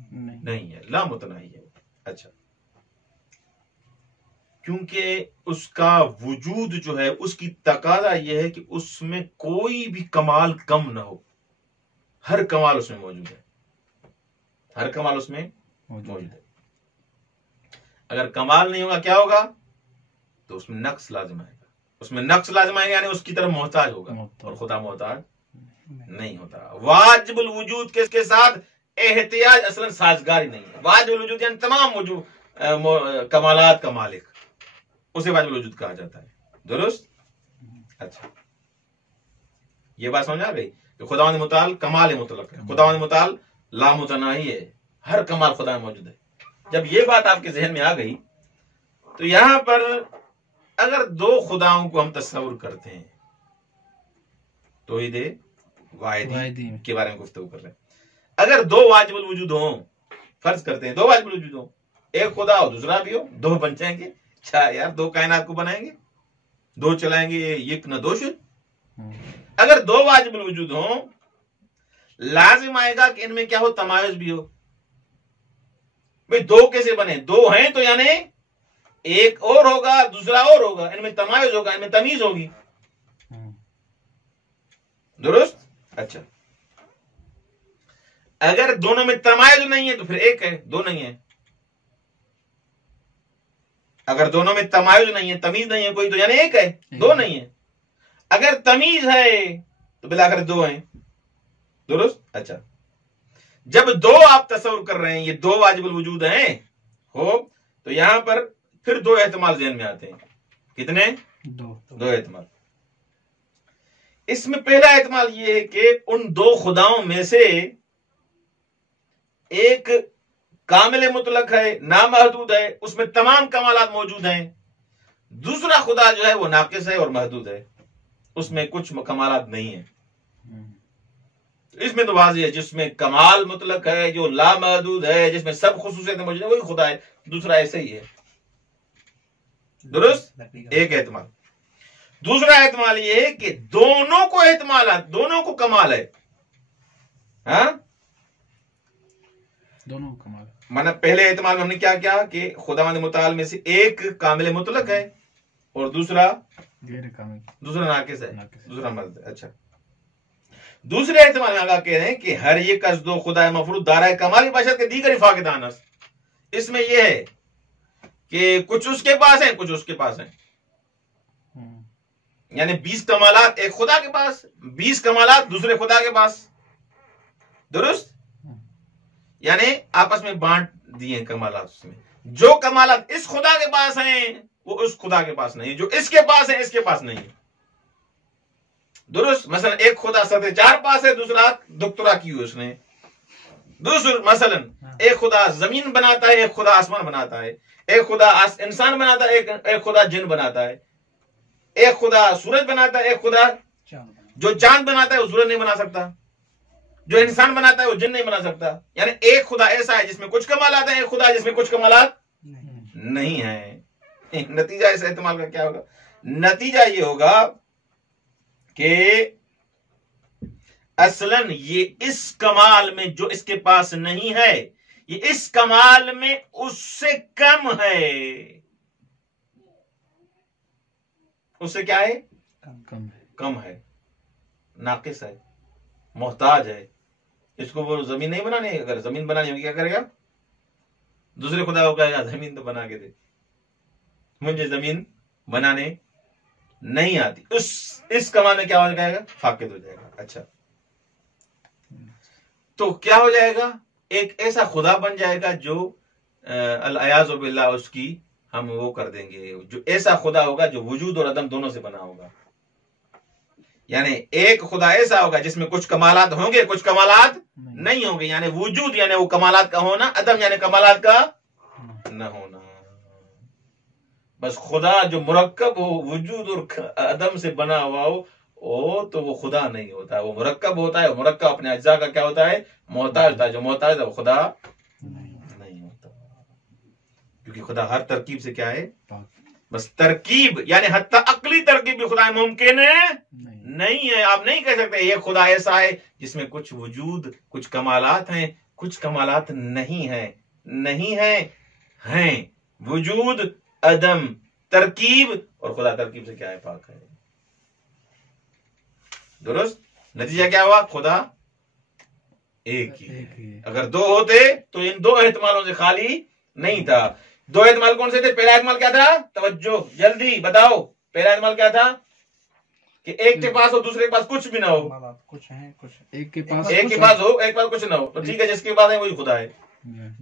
نہیں ہے، لا متناہی ہے. اچھا، کیونکہ اس کا وجود جو ہے اس کی تقاضا یہ ہے کہ اس میں کوئی بھی کمال کم نہ ہو، ہر کمال اس میں موجود ہے، ہر کمال اس میں موجود ہے۔ اگر کمال نہیں ہوگا کیا ہوگا؟ تو اس میں نقص لازم آئے گا، اس میں نقص لازم آئے گا یعنی اس کی طرف محتاج ہوگا، اور خدا محتاج نہیں ہوتا۔ واجب الوجود کے ساتھ احتیاج اصلا سازگاری نہیں ہے۔ واجب الوجود یعنی تمام وجود کمالات کا مالک، اسے واجب الوجود کہا جاتا ہے، درست؟ اچھا، یہ بات سمجھ آ گئی کہ خداوند متعال کمال مطلق ہے، خداوند متعال لامتناہی ہے، ہر کمال خدا میں موجود ہے۔ جب یہ بات آپ کے ذہن میں آ گئی تو یہاں پر اگر دو خداؤں کو ہم تصور کرتے ہیں، توحید واحدی کے بارے میں گفتگو کر رہے ہیں، اگر دو واجب الوجود ہوں، فرض کرتے ہیں دو واجب الوجود ہوں، ایک خدا ہو دوسرا بھی ہو، دو بن جائیں گے؟ اچھا یار، دو کائنات کو بنائیں گے، دو چلائیں گے، یک نہ دوش۔ اگر دو واجب الوجود ہوں لازم آئے گا کہ ان میں کیا ہو؟ تمایز بھی ہو۔ بھئی دو کیسے بنے؟ دو ہیں تو یعنی ایک اور ہوگا دوسرا اور ہوگا، ان میں تمایز ہوگا، ان میں تمیز ہوگی، درست؟ اچھا، اگر دونوں میں تمایز نہیں ہے تو پھر ایک ہے، دو نہیں ہے۔ اگر دونوں میں تمایز نہیں ہے، تمیز نہیں ہے کوئی، تو یعنی ایک ہے، دو نہیں ہے۔ اگر تمیز ہے تو بلا کر دو ہیں، درست؟ اچھا، جب دو آپ تصور کر رہے ہیں، یہ دو واجب الوجود ہیں ہو، تو یہاں پر پھر دو احتمال ذہن میں آتے ہیں۔ کتنے؟ دو احتمال۔ اس میں پہلا احتمال یہ ہے کہ ان دو خداؤں میں سے ایک کامل مطلق ہے، نامحدود ہے، اس میں تمام کمالات موجود ہیں، دوسرا خدا جو ہے وہ ناقص ہے اور محدود ہے، اس میں کچھ کمالات نہیں ہیں۔ اس میں تو واضح ہے، جس میں کمال مطلق ہے، جو لامحدود ہے، جس میں سب خصوصیت موجود ہیں، وہی خدا ہے، دوسرا ایسے ہی ہے، درست؟ ایک احتمال۔ دوسرا احتمال یہ ہے کہ دونوں کو احتمالات، دونوں کو کمال ہے، ہاں دونوں کمال۔ مانا پہلے احتمال میں ہم نے کیا کیا کہ خداوند متعال میں سے ایک کامل مطلق ہے اور دوسرا غیر کامل، دوسرا ناقص ہے، دوسرا مرد ہے۔ اچھا، دوسرے احتمال میں آگاہ کہہ رہے ہیں کہ ہر ایک از دو خدا مفروض دارائے کمالی باشد کے دیگر فاقد انس۔ اس میں یہ ہے کہ کچھ اس کے پاس ہیں، کچھ اس کے پاس ہیں، یعنی 20 کمالات ایک خدا کے پاس، 20 کمالات دوسرے خدا کے پاس، درست؟ یعنی آپس میں بانٹ دیے کمالات، اس میں جو کمالات اس خدا کے پاس ہیں وہ اس خدا کے پاس نہیں، جو اس کے پاس ہیں اس کے پاس نہیں، درست؟ مثلا ایک خدا سطح 4 پاس ہے، دوسرا دکترا کی ہوئی اس نے، دوسرا مثلا ایک خدا زمین بناتا ہے، ایک خدا آسمان بناتا ہے، ایک خدا انسان بناتا ہے، ایک خدا جن بناتا ہے، ایک خدا سورج بناتا ہے، ایک خدا جو چاند بناتا ہے وہ سورج نہیں بنا سکتا، جو انسان بناتا ہے وہ جن نہیں بنا سکتا، یعنی ایک خدا ایسا ہے جس میں کچھ کمالات ہیں، ایک خدا جس میں کچھ کمالات نہیں ہیں۔ نتیجہ اس احتمال کا کیا ہوگا؟ نتیجہ یہ ہوگا کہ اصلاً یہ اس کمال میں جو اس کے پاس نہیں ہے، یہ اس کمال میں اس سے کم ہے، اس سے کیا ہے؟ کم ہے، ناقص ہے، محتاج ہے۔ اس کو وہ زمین نہیں بنانی، اگر زمین بنانی ہوگی کیا کرے گا؟ دوسرے خدا کو کہے گا زمین تو بنا کے دے، مجھے زمین بنانے نہیں آتی، اس کمال میں کیا ہو جائے گا؟ فاقد ہو جائے گا۔ اچھا، تو کیا ہو جائے گا؟ ایک ایسا خدا بن جائے گا جو العیاذ باللہ اس کی ہم وہ کر دیں گے، جو ایسا خدا ہوگا جو وجود اور عدم دونوں سے بنا ہوگا، یعنی ایک خدا ایسا ہوگا جس میں کچھ کمالات ہوں گے، کچھ کمالات نہیں ہوں گے، یعنی وجود یعنی وہ کمالات کا ہونا، عدم یعنی کمالات کا نہ ہونا۔ بس خدا جو مرکب ہو وجود اور عدم سے بنا ہوا ہو تو وہ خدا نہیں ہوتا، وہ مرکب ہوتا ہے، وہ مرکب اپنے اجزاء کا کیا ہوتا ہے؟ محتاج ہوتا ہے، جو محتاج ہے وہ خدا نہیں ہوتا، کیونکہ خدا ہر ترکیب سے کیا ہے؟ بس ترکیب یعنی حتی عقلی ترکیب بھی خدا ممکن ہے نہیں ہے۔ آپ نہیں کہہ سکتے یہ خدا ایسا ہے جس میں کچھ وجود، کچھ کمالات ہیں، کچھ کمالات نہیں ہیں، نہیں ہیں، ہیں، وجود عدم ترکیب، اور خدا ترکیب سے کیا ہے؟ پاک ہے. درست. نتیجہ کیا ہوا؟ خدا ایک ہی ہے. اگر دو ہوتے تو ان دو احتمالوں سے خالی نہیں تھا. دو احتمال کون سے تھے؟ پہلا احتمال کیا تھا؟ توجہ، جلدی بتاؤ. پہلا احتمال کیا تھا؟ کہ ایک کے پاس ہو، دوسرے کے پاس کچھ بھی نہ ہو. کچھ ہیں، کچھ ایک کے پاس ہو، ایک پاس کچھ نہ ہو. تو ٹھیک ہے، جس کے پاس ہے وہی خدا ہے.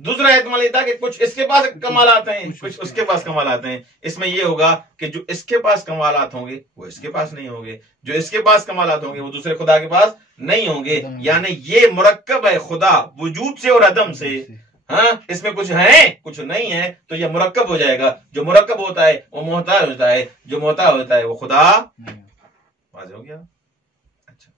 دوسرا احتمال یہ تھا کہ کچھ اس کے پاس کمالات ہیں، کچھ اس کے پاس کمالات ہیں. اس میں یہ ہوگا کہ جو اس کے پاس کمالات ہوں گے وہ اس کے پاس نہیں ہوں گے، جو اس کے پاس کمالات ہوں گے وہ دوسرے خدا کے پاس نہیں ہوں گے. یعنی یہ مرکب ہے خدا وجود سے اور عدم سے. ہاں، اس میں کچھ ہے کچھ نہیں ہے، تو یہ مرکب ہو جائے گا. جو مرکب ہوتا ہے وہ محتاج ہوتا ہے، جو محتاج ہوتا ہے وہ خدا. واضح ہو گیا؟ اچھا،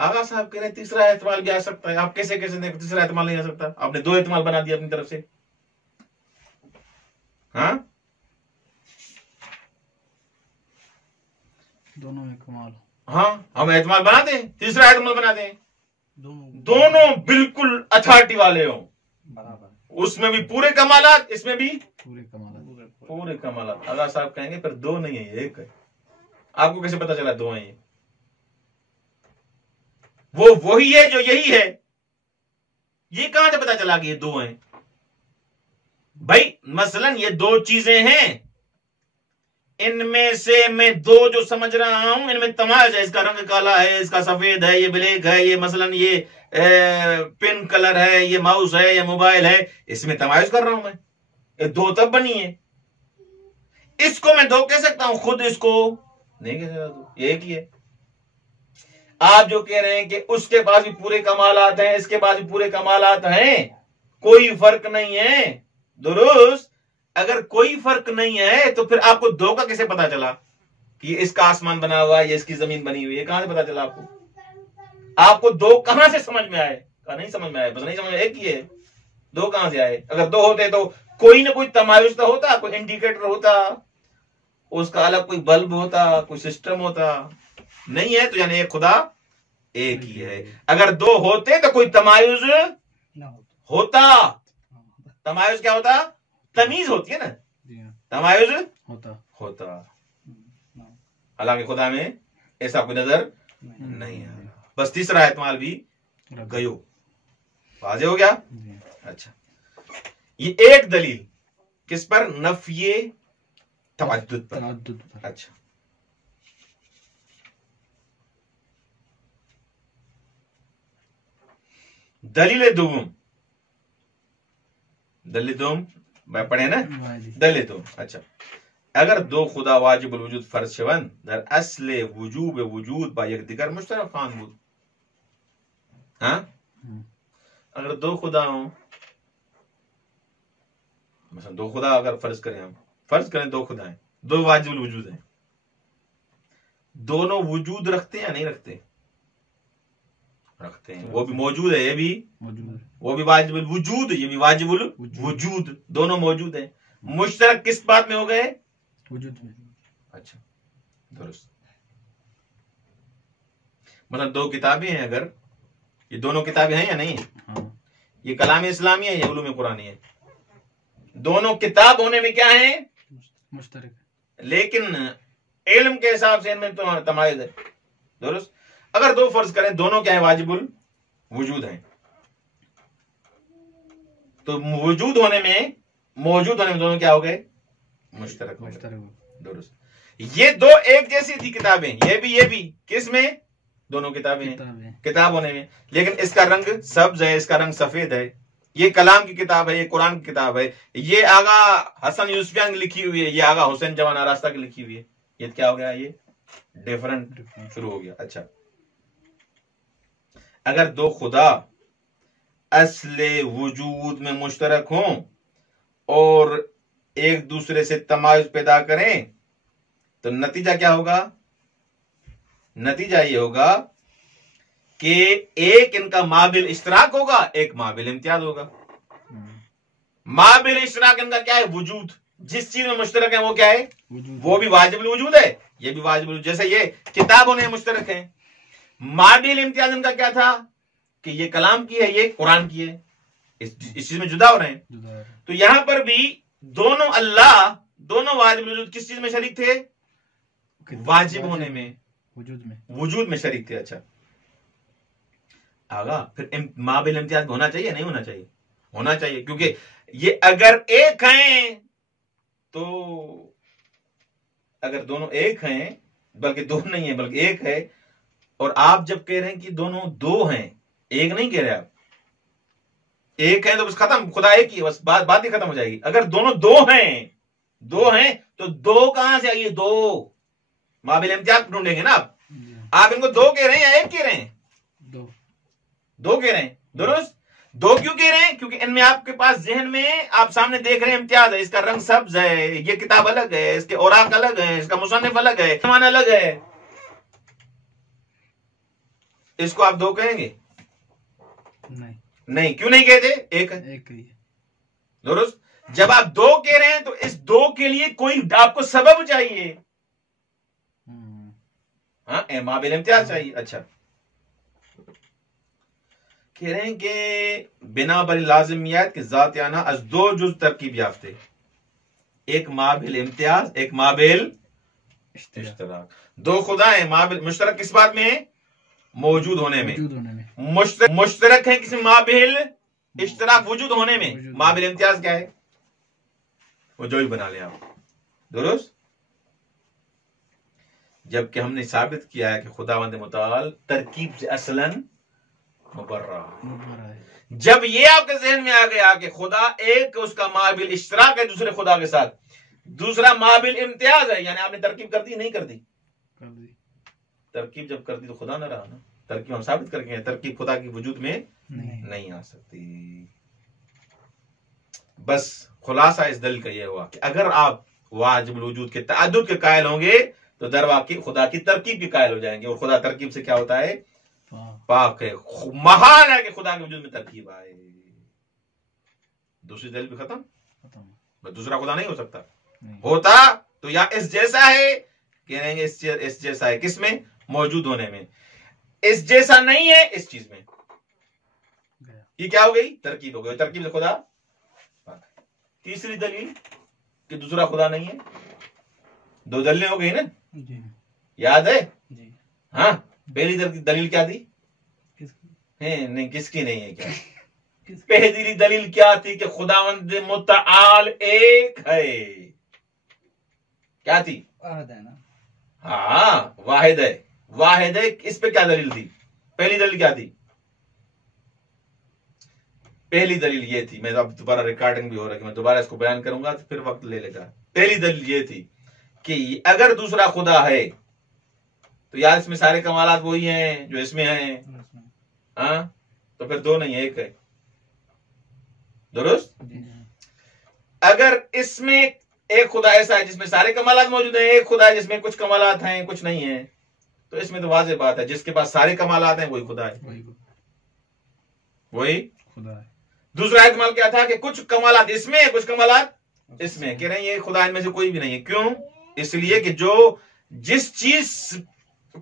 آغا صاحب کہہ رہے ہیں تیسرا احتمال بھی آ سکتا ہے. آپ کیسے تیسرا احتمال نہیں آ سکتا؟ آپ نے دو احتمال بنا دیا اپنی طرف سے. ہاں، دونوں میں کمال. ہاں، ہم احتمال بنا دیں، تیسرا احتمال بنا دیں. دونوں بالکل اتھارٹی والے ہوں، اس میں بھی پورے کمالات، اس میں بھی پورے کمالات. آغا صاحب کہیں گے پھر دو نہیں ہے، ایک ہے. آپ کو کیسے پتا چلا دو ہیں؟ وہ وہی ہے جو یہی ہے. یہ کہاں سے پتا چلا کہ یہ دو ہیں؟ بھائی مثلا یہ دو چیزیں ہیں، ان میں سے میں دو جو سمجھ رہا ہوں ان میں تمایز ہے. اس کا رنگ کالا ہے، اس کا سفید ہے، یہ بلیک ہے، یہ مثلا یہ پن کلر ہے، یہ ماؤس ہے، یہ موبائل ہے. اس میں تمایز کر رہا ہوں میں. یہ دو تب بنی ہے. اس کو میں دو کہہ سکتا ہوں، خود اس کو نہیں کہہ سکتا. دو یہ ایک ہی ہے. آپ جو کہہ رہے ہیں کہ اس کے پاس بھی پورے کمالات ہیں، اس کے پاس بھی پورے کمالات ہیں، کوئی فرق نہیں ہے. درست. اگر کوئی فرق نہیں ہے تو پھر آپ کو دو کا کیسے پتا چلا کہ یہ اس کا آسمان بنا ہوا ہے، یہ اس کی زمین بنی ہوئی ہے؟ کہاں سے پتا چلا آپ کو؟ آپ کو دو کہاں سے سمجھ میں آئے؟ نہیں سمجھ میں آئے، بس نہیں سمجھ میں. ایک ہی ہے، دو کہاں سے آئے؟ اگر دو ہوتے تو کوئی نہ کوئی تمایز تو ہوتا، کوئی انڈیکیٹر ہوتا، اس کا الگ کوئی بلب ہوتا، کوئی سسٹم ہوتا. نہیں ہے تو یعنی ایک خدا ایک ہی ہے. اگر دو ہوتے تو کوئی تمایز ہوتا. تمایز کیا ہوتا؟ تمیز ہوتی ہے نا، تمایز ہوتا. حالانکہ خدا میں ایسا کوئی نظر نہیں ہے. بس تیسرا احتمال بھی گیو. واضح ہو گیا؟ اچھا، یہ ایک دلیل کس پر؟ نفی تعدد پر. اچھا، دلیل دوم پڑھے نا؟ دلیل دوم. اچھا، اگر دو خدا واجب الوجود فرض شون در اصل وجوب وجود با یک دیگر مشترک خان بود. ہاں، اگر دو خدا ہوں، مثلا دو خدا اگر فرض کریں، ہم فرض کریں دو خدا ہیں، دو واجب الوجود ہیں، دونوں وجود رکھتے ہیں یا نہیں رکھتے؟ رکھتے ہیں. وہ بھی موجود ہے، یہ بھی وہ بھی واجب الوجود، یہ بھی واجب الوجود، دونوں موجود ہیں. مشترک کس بات میں ہو گئے؟ وجود میں. اچھا، درست. مطلب دو کتابیں ہیں، اگر یہ دونوں کتابیں ہیں یا نہیں؟ یہ کلام اسلامی ہے، یہ علوم قرآنی ہے. دونوں کتاب ہونے میں کیا ہے؟ مشترک. لیکن علم کے حساب سے ان میں تو تمایز ہے. درست. اگر دو فرض کریں، دونوں کیا ہیں؟ واجب الوجود ہیں. تو موجود ہونے میں دونوں کیا ہو گئے؟ مشترک. درست. یہ دو ایک جیسی تھی کتابیں، یہ بھی کس میں؟ دونوں کتابیں کتاب ہونے میں. لیکن اس کا رنگ سبز ہے، اس کا رنگ سفید ہے. یہ کلام کی کتاب ہے، یہ قرآن کی کتاب ہے. یہ آغا حسن یوسفیان کی لکھی ہوئی ہے، یہ آغا حسین جوان آراستہ کی لکھی ہوئی ہے. یہ کیا ہو گیا؟ یہ ڈیفرنٹ شروع ہو گیا. اچھا، اگر دو خدا اصل وجود میں مشترک ہوں اور ایک دوسرے سے تمایز پیدا کریں تو نتیجہ کیا ہوگا؟ نتیجہ یہ ہوگا کہ ایک ان کا مابل اشتراک ہوگا، ایک مابل امتیاز ہوگا. مابل اشتراک ان کا کیا ہے؟ وجود. جس چیز میں مشترک ہے وہ کیا ہے؟ وہ بھی واجب الوجود ہے، یہ بھی واجب الوجود. جیسے یہ کتاب ہونے مشترک ہیں. مابل امتیاز ان کا کیا تھا؟ کہ یہ کلام کی ہے، یہ قرآن کی ہے. اس چیز میں جدا ہو رہے ہیں. تو یہاں پر بھی دونوں اللہ دونوں واجب الوجود کس چیز میں شریک تھے؟ واجب ہونے میں، وجود میں شریک تھے. اچھا آگا پھر ما بالامتیاز ہونا چاہیے نہیں ہونا چاہیے؟ ہونا چاہیے، کیونکہ یہ اگر ایک ہیں تو اگر دونوں ایک ہیں، بلکہ دو نہیں ہیں بلکہ ایک ہے، اور آپ جب کہہ رہے ہیں کہ دونوں دو ہیں، ایک نہیں کہہ رہے آپ، ایک ہے تو بس ختم، خدا ایک ہی ہے، بس بات ہی ختم ہو جائے گی. اگر دونوں دو ہیں تو دو کہاں سے آئیے؟ دو ما بالامتیاز ڈھونڈیں گے نا آپ ان کو دو کہہ رہے ہیں یا ایک کہہ رہے ہیں؟ دو کہہ رہے ہیں. درست. دو کیوں کہہ رہے ہیں؟ کیونکہ ان میں آپ کے پاس ذہن میں آپ سامنے دیکھ رہے ہیں امتیاز ہے، اس کا رنگ سبز ہے، یہ کتاب الگ ہے، اس کے اوراق الگ ہے، اس کا مصنف الگ ہے، سامان الگ ہے. اس کو آپ دو کہیں گے؟ نہیں. کیوں نہیں کہتے؟ ایک ہے. درست. جب آپ دو کہہ رہے ہیں تو اس دو کے لیے کوئی آپ کو سبب چاہیے. ہاں ما بالامتیاز چاہیے. اچھا کہہ رہے ہیں کہ بنا بر لازمیات کے ذاتیانہ از دو جز ترکیب یافتے، ایک ما بالامتیاز ایک ما بالاشتراک. دو خدا ہیں، ما مشترک کس بات میں ہے؟ موجود ہونے میں. مشترک ہیں کس میں؟ ما بالاشتراک وجود ہونے میں. ما بالامتیاز کیا ہے؟ وہ جو ہی بنا لیں آپ. درست. جبکہ ہم نے ثابت کیا ہے کہ خداوند متعال ترکیب سے اصلاً مبرہ ہے. جب یہ آپ کے ذہن میں آ گیا کہ خدا ایک اس کا ما بالاشتراک ہے دوسرے خدا کے ساتھ، دوسرا ما بالامتیاز ہے، یعنی آپ نے ترکیب کر دی نہیں کر دی؟ ترکیب جب کر دی تو خدا نہ رہا نا. ترکیب ہم ثابت کر کے ہیں، ترکیب خدا کی وجود میں نہیں آ سکتی. بس خلاصہ اس دلیل کا یہ ہوا کہ اگر آپ واجب الوجود کے تعدد کے قائل ہوں گے تو در واقع خدا کی ترکیب کے قائل ہو جائیں گے، اور خدا ترکیب سے کیا ہوتا ہے؟ پاک ہے. محال ہے کہ خدا کے وجود میں ترکیب آئے. دوسری دلیل بھی ختم. دوسرا خدا نہیں ہو سکتا. ہوتا تو یا اس جیسا ہے، کہہ رہیں گے اس جیسا ہے کس میں؟ موجود ہونے میں. اس جیسا نہیں ہے اس چیز میں. یہ کیا ہو گئی؟ ترکیب ہو گئی. ترکیب سے خدا. تیسری دلیل کہ دوسرا خدا نہیں ہے. دو دلیلیں ہو گئی نا، یاد ہے؟ ہاں پہلی دلیل کیا تھی؟ نہیں کس کی نہیں ہے کیا؟ پہلی دلیل کیا تھی؟ کہ خداوند متعال ایک ہے. کیا تھی؟ ہاں واحد ہے. واحد ہے. اس پہ کیا دلیل تھی؟ پہلی دلیل کیا تھی؟ پہلی دلیل یہ تھی، میں اب دوبارہ ریکارڈنگ بھی ہو رہا ہے کہ میں دوبارہ اس کو بیان کروں گا تو پھر وقت لے لے گا. پہلی دلیل یہ تھی کہ اگر دوسرا خدا ہے تو یار اس میں سارے کمالات وہی ہیں جو اس میں ہیں. ہاں تو پھر دو نہیں ایک ہے. درست. اگر اس میں ایک خدا ایسا ہے جس میں سارے کمالات موجود ہیں، ایک خدا ہے جس میں کچھ کمالات ہیں کچھ نہیں ہیں، تو اس میں تو واضح بات ہے جس کے پاس سارے کمالات ہیں وہی خدا ہے. وہی خدا ہے. دوسرا احتمال کیا تھا کہ کچھ کمالات اس میں کچھ کمالات اس میں. کہہ رہے ہیں یہ خدا ان میں سے کوئی بھی نہیں ہے. کیوں؟ اس لیے کہ جو جس چیز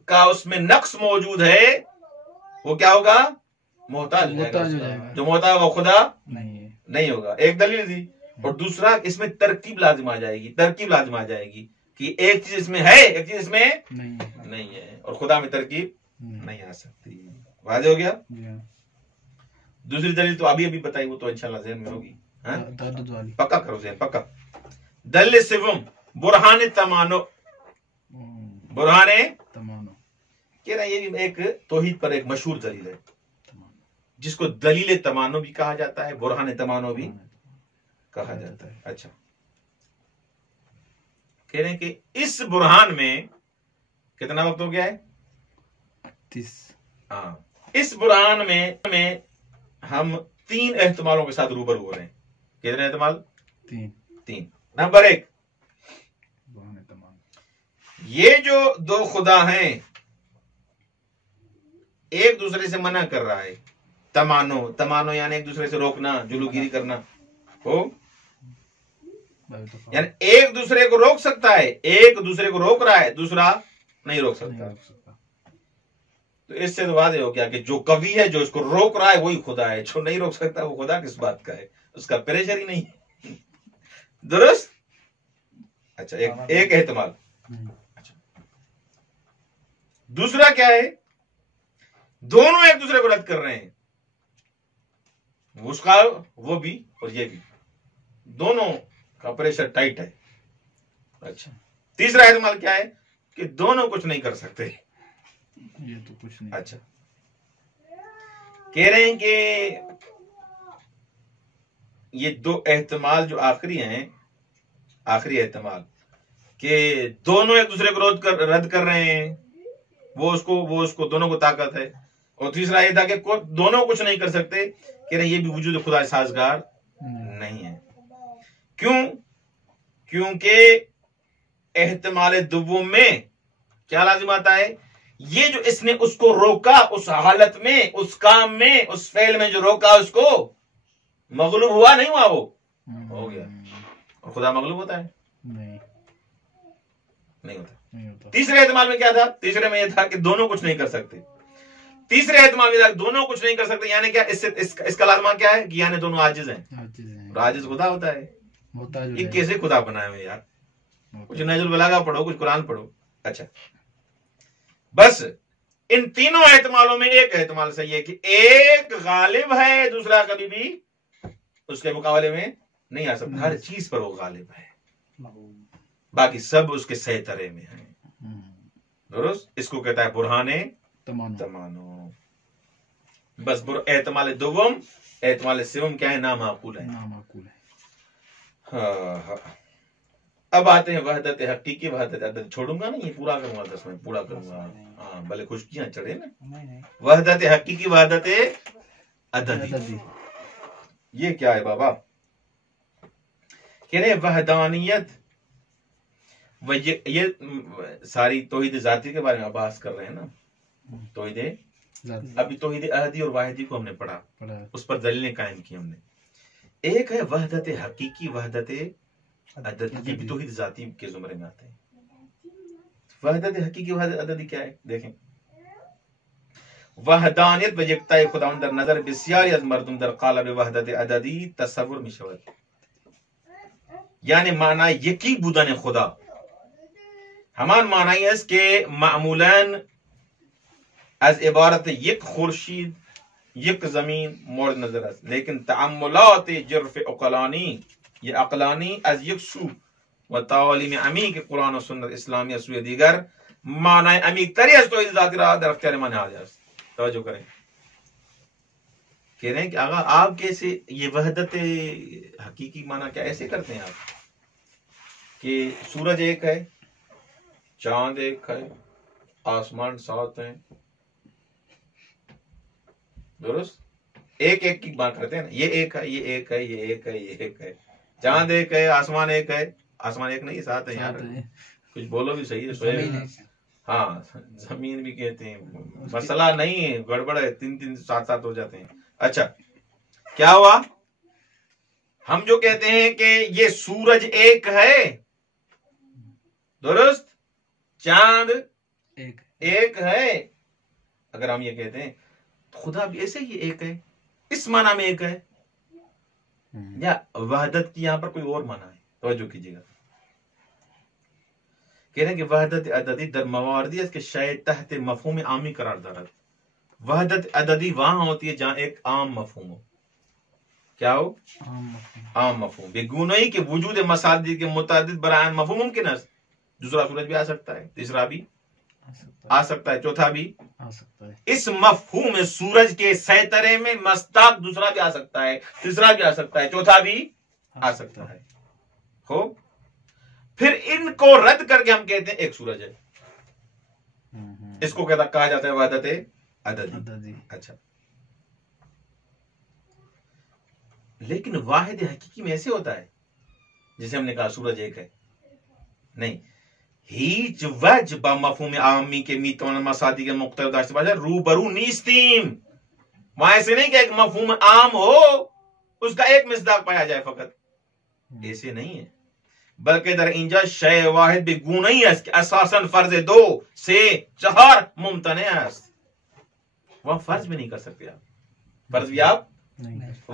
کا اس میں نقص موجود ہے وہ کیا ہوگا؟ محتاج ہو جائے گا. جو محتاج وہ خدا نہیں ہوگا. ایک دلیل تھی. اور دوسرا اس میں ترکیب لازم آ جائے گی. ترکیب لازم آ جائے گی کہ ایک چیز اس میں ہے ایک چیز اس میں نہیں ہے، اور خدا میں ترکیب نہیں آ سکتی. واضح ہو گیا؟ دوسری دلیل تو ابھی بتائی، وہ تو انشاءاللہ ذہن میں ہوگی. پکا کرو ذہن پکا. دلیل سوم برہان تمانو. برہان کہہ رہے ہیں یہ بھی ایک توحید پر ایک مشہور دلیل ہے جس کو دلیل تمانو بھی کہا جاتا ہے، برہان تمانو بھی کہا جاتا ہے. اچھا کہہ رہے ہیں کہ اس برہان میں کتنا وقت ہو گیا ہے؟ 30. ہاں اس برہان میں ہم 3 احتمالوں کے ساتھ روبرو ہو رہے ہیں. کتنے احتمال؟ 3. نمبر 1، یہ جو دو خدا ہیں ایک دوسرے سے منع کر رہا ہے. تمانو یعنی ایک دوسرے سے روکنا، جلوگیری کرنا ہو، یعنی ایک دوسرے کو روک سکتا ہے، ایک دوسرے کو روک رہا ہے، دوسرا نہیں روک سکتا. تو اس سے تو واضح ہو گیا کہ جو قوی ہے جو اس کو روک رہا ہے وہی خدا ہے، جو نہیں روک سکتا وہ خدا کس بات کا ہے؟ اس کا پریشر ہی نہیں. درست. اچھا ایک احتمال. اچھا دوسرا کیا ہے؟ دونوں ایک دوسرے کو رد کر رہے ہیں، اس کا وہ بھی اور یہ بھی، دونوں کا پریشر ٹائٹ ہے. اچھا تیسرا احتمال کیا ہے؟ کہ دونوں کچھ نہیں کر سکتے. یہ تو کچھ نہیں. اچھا کہہ رہے ہیں کہ یہ دو احتمال جو آخری ہیں، آخری احتمال کہ دونوں ایک دوسرے کو رد کر رہے ہیں، وہ اس کو دونوں کو طاقت ہے، اور تیسرا یہ تھا کہ دونوں کچھ نہیں کر سکتے. کہہ رہے ہیں یہ بھی وجود خدا سازگار نہیں ہے. کیوں؟ کیونکہ احتمال دوم میں کیا لازم آتا ہے؟ یہ جو اس نے اس کو روکا، اس حالت میں، اس کام میں، اس فعل میں جو روکا، اس کو مغلوب ہوا نہیں ہوا، وہ ہو گیا. اور خدا مغلوب ہوتا ہے؟ نہیں ہوتا. تیسرے احتمال میں کیا تھا؟ تیسرے میں یہ تھا کہ دونوں کچھ نہیں کر سکتے. تیسرے احتمال میں تھا کہ دونوں کچھ نہیں کر سکتے، یعنی کیا اس کا لازمہ کیا ہے کہ یعنی دونوں عاجز ہیں. عاجز خدا ہوتا ہے. یہ کیسے خدا بنائے ہوئے یار؟ کچھ نہج البلاغہ پڑھو، کچھ قرآن پڑھو. اچھا بس ان تینوں احتمالوں میں ایک احتمال صحیح ہے کہ ایک غالب ہے، دوسرا کبھی بھی اس کے مقابلے میں نہیں آ سکتا. ہر چیز پر وہ غالب ہے، باقی سب اس کے سیطرے میں ہیں. درست. اس کو کہتا ہے برہان تمانو. بس احتمال دوم، احتمال سوم کیا ہے؟ نامعقول ہے. ہاں. اب آتے ہیں وحدت حقیقی، وحدت عددی. چھوڑوں گا نہیں، یہ پورا کروں گا 10 منٹ پورا کروں گا. ہاں بھلے خشکیاں چڑھے نا. وحدت حقیقی، وحدت عددی. یہ کیا ہے بابا؟ کہہ رہے وحدانیت، یہ ساری توحید ذاتی کے بارے میں بحث کر رہے ہیں نا. توحید ابھی توحید احدی اور واحدی کو ہم نے پڑھا، اس پر دلیلیں قائم کی ہم نے. ایک ہے وحدت حقیقی، وحدت عددی. یہ بھی توحید ذاتی کے زمرے میں آتے ہیں. وحدت حقیقی، وحدت عددی کیا ہے؟ دیکھیں. وحدانیت و یکتای خداوند در نظر بسیاری از مردم در قالب وحدت عددی تصور می شود. یعنی معنی یکی بودن خدا همان معنی است که معمولاً از عبارت یک خورشید، یک زمین مورد نظر است، لیکن تعاملات جرف عقلانی یا عقلانی از یک سو و تعالیم عمیق قرآن و سنت اسلامی از سوی دیگر معنی عمیق تری از توحید ذاتی را در اختیار ما نهاده است. توجہ کریں. کہہ رہے ہیں کہ آقا آپ کیسے یہ وحدت حقیقی معنی کیا ایسے کرتے ہیں آپ کہ سورج ایک ہے، چاند ایک ہے، آسمان 7 ہیں. درست. ایک ایک کی بات کرتے ہیں نا. یہ ایک ہے، یہ ایک ہے، یہ ایک ہے، یہ ایک ہے. چاند ایک ہے، آسمان ایک ہے. آسمان ایک نہیں، 7 ہے یار. کچھ بولو بھی صحیح ہے. ہاں زمین بھی کہتے ہیں. مسئلہ نہیں ہے، گڑبڑ ہے. 3 7 ہو جاتے ہیں. اچھا کیا ہوا؟ ہم جو کہتے ہیں کہ یہ سورج ایک ہے، درست، چاند ایک ہے. اگر ہم یہ کہتے ہیں خدا بھی ایسے ہی ایک ہے، اس معنی میں ایک ہے، یا وحدت کی یہاں پر کوئی اور معنی ہے؟ توجہ کیجیے گا. کہہ رہے ہیں کہ وحدت عددی در مواردی است کہ شاید تحت مفہوم عامی قرار دارد. وحدت عددی وہاں ہوتی ہے جہاں ایک عام مفہوم ہو. کیا ہو؟ عام مفہوم. بگونئی کہ وجود مساجد کے متعدد برائے مفہوم ممکن ہے. دوسرا سورج بھی آ سکتا ہے، تیسرا بھی آ سکتا ہے، چوتھا بھی آ سکتا ہے. اس مفہوم سورج کے سیطرے میں مصداق دوسرا بھی آ سکتا ہے، تیسرا بھی آ سکتا ہے، چوتھا بھی آ سکتا ہے. خوب. پھر ان کو رد کر کے ہم کہتے ہیں ایک سورج ہے. اس کو کہا جاتا ہے وحدت عددی. اچھا لیکن واحد حقیقی میں ایسے ہوتا ہے جسے ہم نے کہا سورج ایک ہے؟ نہیں. هیچ وجه با مفهوم عامی که میتواند مصادیق مختلف داشته باشه روبرو نیستیم. وہاں ایسے نہیں کہ ایک مفہوم عام ہو اس کا ایک مصداق پایا جائے فقط، ایسے نہیں ہے. بلکہ در اینجا شیء واحد به گونه‌ای است که اساساً فرض 2 3 4 ممتنع است. وہاں فرض بھی نہیں کر سکتے آپ، فرض بھی آپ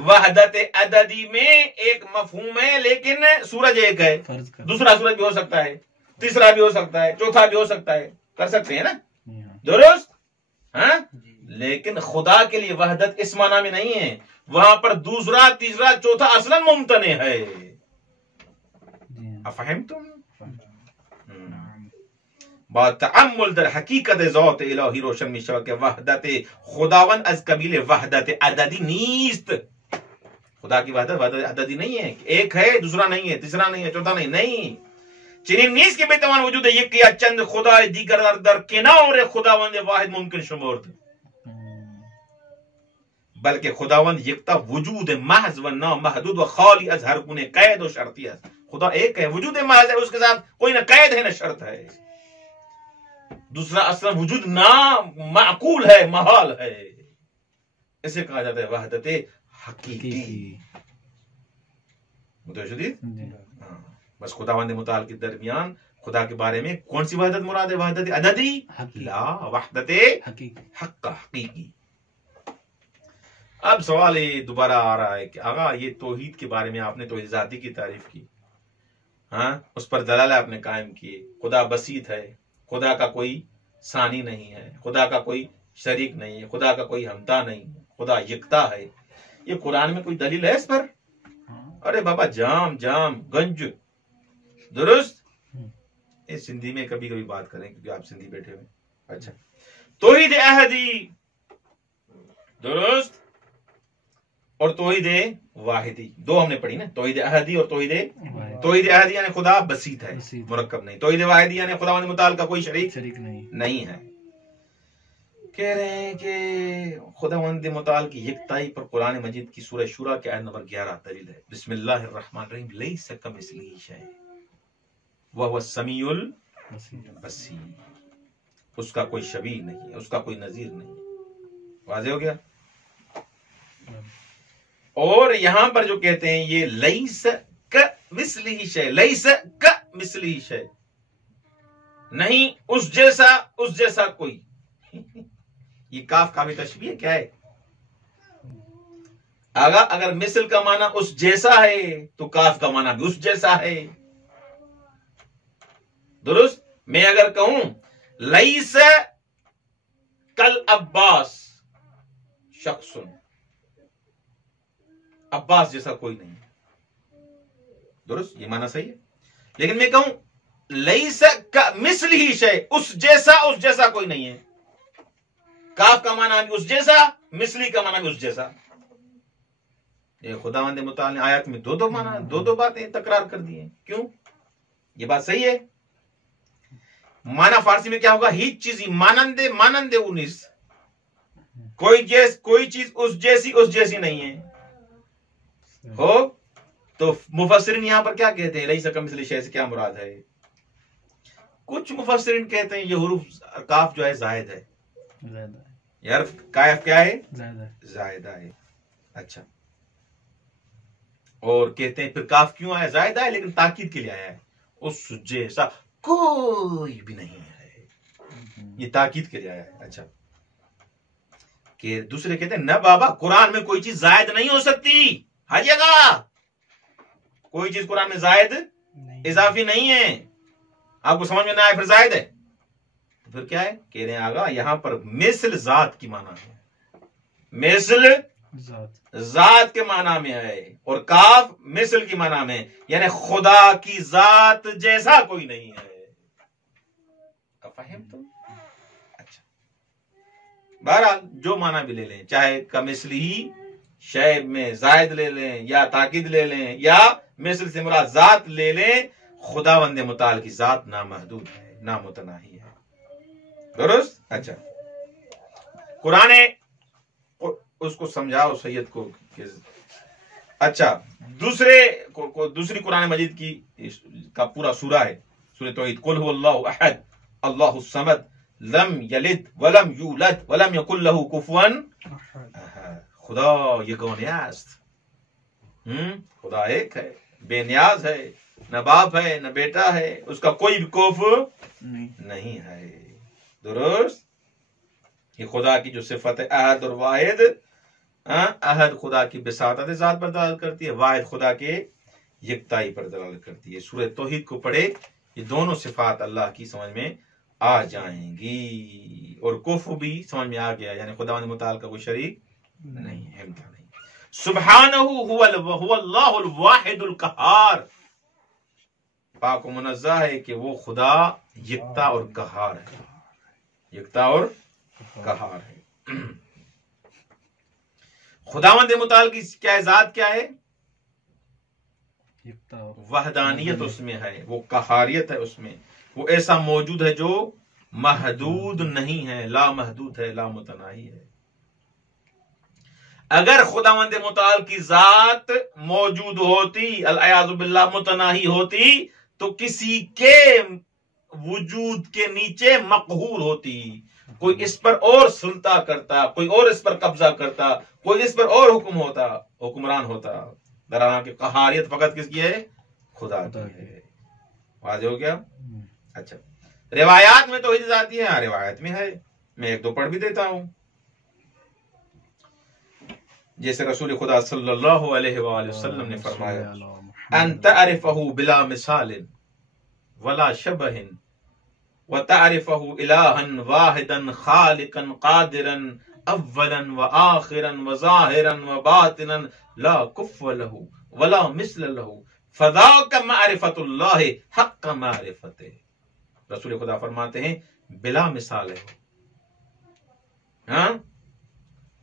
وحدت عددی میں ایک مفہوم ہے لیکن سورج ایک ہے، دوسرا سورج بھی ہو سکتا ہے، تیسرا بھی ہو سکتا ہے، چوتھا بھی ہو سکتا ہے، کر سکتے ہیں نا، درست؟ ہاں، لیکن خدا کے لیے وحدت اس معنی میں نہیں ہے، وہاں پر دوسرا تیسرا چوتھا اصلا ممتنع ہے. افہمتم؟ با تعمل در حقیقت ذات الہی روشن می شود که وحدت خداوند از قبیل وحدت عددی نیست. خدا کی وحدت عددی نہیں ہے، ایک ہے دوسرا نہیں ہے تیسرا نہیں ہے چوتھا نہیں. چنین نیست که بتوان وجود یک یا چند خدای دیگر در کنار خداوند واحد ممکن شمرد، بلکہ خداوند یکتا وجود محض و نامحدود و خالی از ہر گونه قید و شرطی است. خدا ایک ہے، وجود محض ہے، اس کے ساتھ کوئی نہ قید ہے نہ شرط ہے. دوسرا اصلا وجود معقول ہے، محال ہے، اسے کہا جاتا ہے وحدت حقیقی. متوجہ؟ بس خداوند متعال کے درمیان خدا کے بارے میں کون سی وحدت مراد ہے؟ وحدت عددی لا، وحدت حقیقی. اب سوال یہ دوبارہ آ رہا ہے کہ آقا یہ توحید کے بارے میں آپ نے توحید ذاتی کی تعریف کی، ہاں، اس پر دلالہ آپ نے قائم کیے، خدا بسیط ہے، خدا کا کوئی ثانی نہیں ہے، خدا کا کوئی شریک نہیں ہے، خدا کا کوئی ہمتا نہیں ہے، خدا یکتا ہے. یہ قرآن میں کوئی دلیل ہے اس پر؟ ارے بابا جام گنج، درست؟ اس سندھی میں کبھی کبھی بات کریں کیونکہ آپ سندھی بیٹھے ہوئے. اچھا، توحید احدی، درست، اور توحید واحدی، دو ہم نے پڑھی نا، توحید احدی اور توحید احدی یعنی خدا بسیط ہے، مرکب نہیں. توحید واحدی یعنی خداوند متعال کا کوئی شریک نہیں ہے. کہہ رہے ہیں کہ خداوند متعال کی یکتائی پر قرآن مجید کی سورہ شورا کے آیت نمبر 11 دلیل ہے. بسم اللہ الرحمن الرحیم. لیس کمثلہ شیء وہو السمیع البصیر. اس کا کوئی شبیہ نہیں ہے، اس کا کوئی نظیر نہیں. واضح ہو گیا؟ اور یہاں پر جو کہتے ہیں یہ لیس کمثلہ شیء، لیس کمثلہ شیء، نہیں اس جیسا کوئی. یہ کاف کا بھی تشبیہ کیا ہے؟ اگر مثل کا معنی اس جیسا ہے تو کاف کا معنی بھی اس جیسا ہے، درست؟ میں اگر کہوں لیس کل عباس شخص، عباس جیسا کوئی نہیں، درست؟ یہ معنی صحیح ہے. لیکن میں کہوں لیس کمثلہ شیء، اس جیسا کوئی نہیں ہے، کاف کا معنی بھی اس جیسا، مثلی کا معنی بھی اس جیسا. یہ خداوند متعال نے آیات میں دو باتیں تکرار کر دی ہیں. کیوں؟ یہ بات صحیح ہے. معنی فارسی میں کیا ہوگا؟ ہیچ چیزی مانند 19، کوئی چیز اس جیسی نہیں ہے. ہو تو مفسرین یہاں پر کیا کہتے ہیں؟ لیس کمثلہ شیء سے کیا مراد ہے؟ کچھ مفسرین کہتے ہیں یہ حروف کاف جو ہے زائد ہے، یہ حرف کاف کیا ہے؟ زائدہ ہے. اچھا، اور کہتے ہیں پھر کاف کیوں آیا؟ زائدہ ہے لیکن تاکید کے لیے آیا ہے، اس جیسا کوئی بھی نہیں ہے، یہ تاکید کے لیے آیا ہے. اچھا، کہ دوسرے کہتے ہیں نہ بابا، قرآن میں کوئی چیز زائد نہیں ہو سکتی. ہر جگہ کوئی چیز قرآن میں زائد اضافی نہیں ہے. آپ کو سمجھ میں نہ آئے پھر زائد ہے تو پھر کیا ہے؟ کہہ رہے ہیں آگا یہاں پر مثل ذات کی معنی ہے، مثل ذات کے معنی میں ہے، اور کاف مثل کی معنی میں، یعنی خدا کی ذات جیسا کوئی نہیں ہے. فہم تو؟ اچھا، بہرحال جو معنی بھی لے لیں، چاہے کمثلہ شیء میں زائد لے لیں یا تاکید لے لیں یا مثل سے مراد ذات لے لیں، خداوند متعال کی ذات نامحدود ہے، نامتناہی ہے، درست؟ اچھا، قرآن اس کو سمجھاؤ سید کو. اچھا، دوسری قرآن مجید کی کا پورا سورہ ہے سورہ توحید. قل هو اللہ احد اللہ الصمد لم یلد ولم یولد ولم یکن له کفوا احد. خدا یگانه است، خدا ایک ہے، بے نیاز ہے، نہ باپ ہے نہ بیٹا ہے، اس کا کوئی بھی کوف نہیں ہے، درست؟ یہ خدا کی جو صفت احد اور واحد احد خدا کی بساطت ذات پر دلالت کرتی ہے، واحد خدا کے یکتائی پر دلالت کرتی ہے. سورہ توحید کو پڑھے، یہ دونوں صفات اللہ کی سمجھ میں آ جائیں گی. اور کفر بھی سمجھ میں آ گیا، یعنی خداوند متعال کا کوئی شریک نہیں ہے، نہیں. سبحانہ هو اللہ الواحد القہار، پاک و منزہ ہے کہ وہ خدا یکتا اور قہار ہے، یکتا اور قہار ہے. خداوند متعال کی کیا ذات کیا ہے؟ وحدانیت اس میں ہے، وہ قہاریت ہے اس میں، وہ ایسا موجود ہے جو محدود نہیں ہے، لا محدود ہے، لا متناہی ہے. اگر خداوند متعال کی ذات موجود ہوتی، العیاذ باللہ متناہی ہوتی، تو کسی کے وجود کے نیچے مقہور ہوتی، کوئی اس پر اور سلطہ کرتا، کوئی اور اس پر قبضہ کرتا، کوئی اس پر اور حکمران ہوتا. درحال کہ قہاریت فقط کس کی ہے؟ خدا کی ہے. واضح ہو گیا؟ اچھا، روایات میں توحید آتی ہے، ہاں روایت میں ہے، میں ایک دو پڑھ بھی دیتا ہوں. جیسے رسول خدا صلی اللہ علیہ وآلہ وسلم نے فرمایا، ان تعرفہ بلا مثال ولا شبہ وتعرفہ الہا واحدا خالقا قادرا اولا وآخرا وظاہرا وباطنا لا کف له ولا مثل له فذاک معرفت اللہ حق معرفته. رسول خدا فرماتے ہیں بلا مثال ہے، ہاں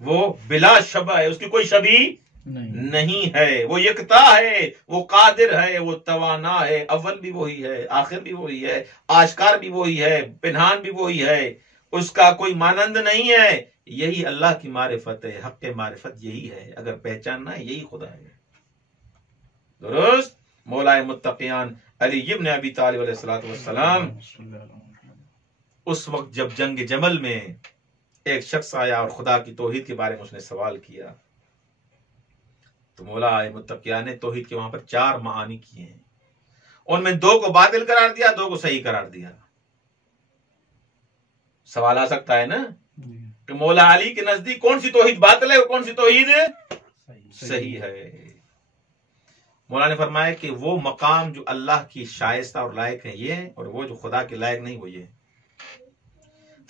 وہ بلا شبہ ہے، اس کی کوئی شبیہ نہیں ہے، وہ یکتا ہے، وہ قادر ہے، وہ توانا ہے، اول بھی وہی ہے، آخر بھی وہی ہے، آشکار بھی وہی ہے، پنہان بھی وہی ہے، اس کا کوئی مانند نہیں ہے. یہی اللہ کی معرفت ہے، حق معرفت یہی ہے، اگر پہچاننا ہے یہی خدا ہے. درست. مولا متقیان علی ابن ابی طالب علیہ السلام اس وقت جب جنگ جمل میں ایک شخص آیا اور خدا کی توحید کے بارے میں اس نے سوال کیا، تو مولا متقیان نے توحید کے وہاں پر 4 معانی کیے ہیں، ان میں 2 کو باطل قرار دیا، 2 کو صحیح قرار دیا. سوال آ سکتا ہے نا کہ مولا علی کے نزدیک کون سی توحید باطل ہے اور کون سی توحید صحیح ہے. مولا نے فرمایا کہ وہ مقام جو اللہ کی شائستہ اور لائق ہے یہ ہے، اور وہ جو خدا کے لائق نہیں وہ یہ ہے.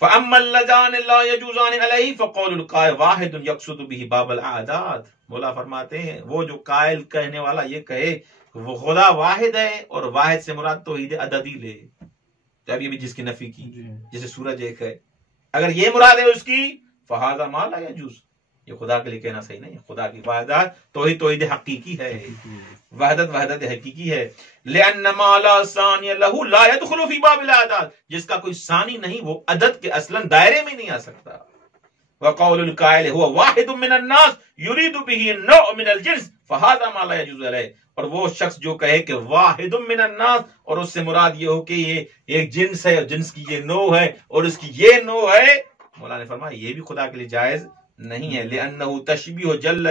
فَأَمَّا اللَّذَانِ لَا يَجُوزَانِ عَلَيْهِ فَقَوْلُ الْقَائِلِ وَاحِدٌ يَقْصُدُ بِهِ بَابَ الْأَعْدَادِ. مولا فرماتے ہیں وہ جو قائل کہنے والا یہ کہے کہ وہ خدا واحد ہے اور واحد سے مراد توحید عددی لے، جب یہ بھی جس کی نفی کی، جیسے سورج ایک ہے، اگر یہ مراد ہے اس کی فَهَذَا مَا لَا يَجُوزُ، یہ خدا کے لیے کہنا صحیح نہیں ہے. خدا کی وحدت توحید حقیقی ہے، وحدت حقیقی ہے. لِأَنَّ مَا لَا ثَانِيَ لَهُ لَا يَدْخُلُ فِي بَابِ الْأَعْدَادِ، جس کا کوئی ثانی نہیں وہ عدد کے اصلاً دائرے میں نہیں آ سکتا. وَقَوْلُ الْقَائِلِ هُوَ وَاحِدٌ مِّنَ النَّاسِ يُرِيدُ بِهِ النَّوْعُ مِنَ الْجِنْسِ فَهَذَا مَا لَا يَجُوزُ عَلَيْهِ. اور وہ شخص جو کہے کہ واحد من الناس اور اس سے مراد یہ ہو کہ یہ ایک جنس ہے اور جنس کی یہ نوع ہے اور اس کی یہ نوع ہے، مولا نے فرمایا یہ بھی خدا کے لیے جائز نہیں ہے. لِأَنَّهُ تَشْبِيهُ جَلَّ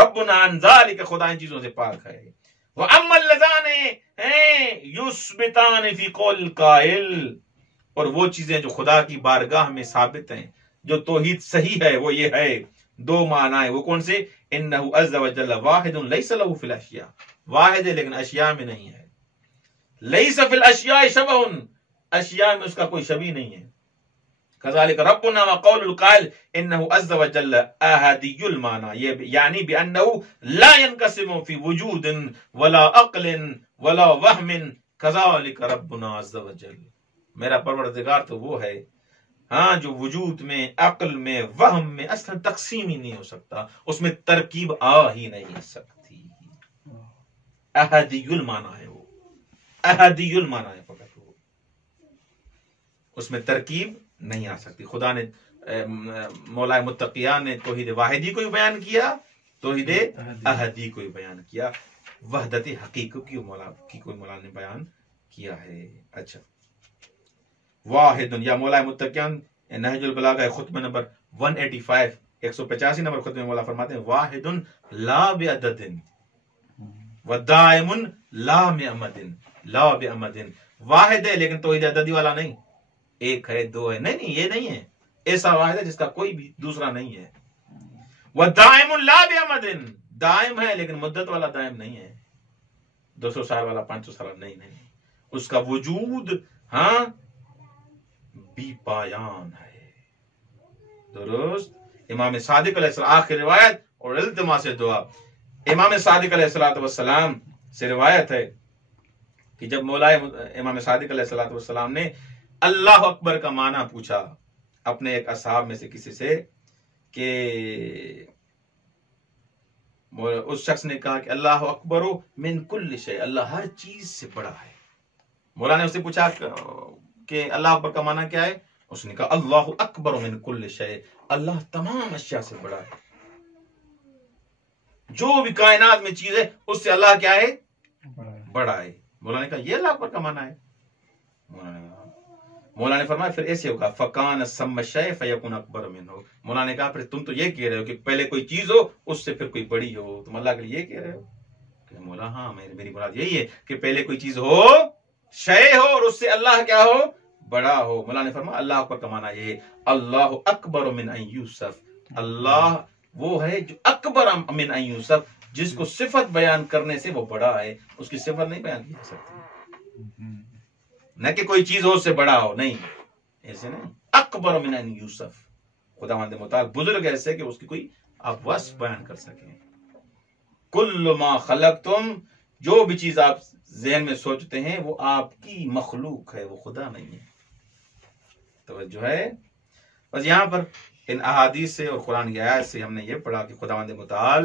رَبُّنَا عَنْ ذَلِكَ، خدا ان چیزوں سے پاک ہے. وَأَمَّا اللَّذَانِ يُثْبِتَانِ فِي قَوْلِ الْقَائِلِ، اور وہ چیزیں جو خدا کی بارگاہ میں ثابت ہیں، جو توحید صحیح ہے، وہ یہ ہے 2 معنی، وہ کون سے؟ انہ عز وجل واحد لیس له فی الاشیاء، واحد ہے لیکن اشیاء میں نہیں ہے. لیس فی الاشیاء شبہ، اشیاء میں اس کا کوئی شبیہ نہیں ہے. کذالک ربنا وقول القائل انہ عز وجل احدی المعنی، یہ یعنی بانہ لا ينقسم فی وجود ولا عقل ولا وہم. کذالک ربنا عز وجل، میرا پروردگار تو وہ ہے ہاں جو وجود میں، عقل میں، وہم میں اصلا تقسیم ہی نہیں ہو سکتا، اس میں ترکیب آ ہی نہیں سکتی. احدی المعنی ہے، وہ احدی المعنی ہے، فقط وہ، اس میں ترکیب نہیں آ سکتی. خدا نے مولا متقیان نے توحید واحدی کو بھی بیان کیا، توحید احدی کو بھی بیان کیا، وحدت حقیقی کی مولا نے بیان کیا ہے. اچھا، واحد یا مولا متقیان نہج البلاغہ خطبہ نمبر 185 185 نمبر خطبہ میں مولا فرماتے ہیں واحد لا بعدد ودائم لا بعمد، لا بعمد، واحد ہے لیکن توحید عددی والا نہیں، 1 ہے 2 ہے، نہیں یہ نہیں ہے، ایسا واحد ہے جس کا کوئی بھی دوسرا نہیں ہے. وَدَائِمٌ لَا بِعَمَدٍ، دائم ہے لیکن مدت والا دائم نہیں ہے، 200 سال والا 500 سال والا نہیں، اس کا وجود ہاں بی پایان ہے۔ درست۔ امام صادق علیہ السلام، آخر روایت اور التماس دعا، امام صادق علیہ السلام سے روایت ہے کہ جب مولا امام صادق علیہ السلام نے اللہ اکبر کا معنی پوچھا اپنے ایک اصحاب میں سے کسی سے، کہ اس شخص نے کہا کہ اللہ اکبر من کل شیء، اللہ ہر چیز سے بڑا ہے۔ مولا نے اس سے پوچھا کہ اللہ اکبر کا معنی کیا ہے؟ اس نے کہا اللہ اکبر من کل شیء، اللہ تمام اشیاء سے بڑا ہے، جو بھی کائنات میں چیز ہے اس سے اللہ کیا ہے؟ بڑا ہے۔ مولا نے کہا یہ اللہ اکبر کا معنی ہے؟ مولا نے فرمایا پھر ایسے ہوگا فکان سم شیء فیکون اکبر منہ۔ مولا نے کہا پھر تم تو یہ کہہ رہے ہو کہ پہلے کوئی چیز ہو اس سے پھر کوئی بڑی ہو، تم اللہ کے لیے یہ کہہ رہے ہو؟ کہ مولا ہاں میری مراد یہی ہے کہ پہلے کوئی چیز ہو، شے ہو، اور اس سے اللہ کیا ہو؟ بڑا ہو۔ مولا نے فرمایا اللہ اکبر کا معنی یہ ہے اللہ اکبر من ان یوسف، اللہ وہ ہے جو اکبر من ان یوسف، جس کو صفت بیان کرنے سے وہ بڑا ہے، اس کی صفت نہیں بیان کی جا سکتی، نہ کہ کوئی چیز ہو اس سے بڑا ہو، نہیں، ایسے نہیں۔ اکبر من ان یوسف، خداوند متعال بزرگ ایسے کہ اس کی کوئی آپ وصف بیان کر سکیں۔ کل ما خلقتم، جو بھی چیز آپ ذہن میں سوچتے ہیں وہ آپ کی مخلوق ہے، وہ خدا نہیں ہے۔ توجہ ہے؟ بس یہاں پر ان احادیث سے اور قرآن کی آیات سے ہم نے یہ پڑھا کہ خداوند متعال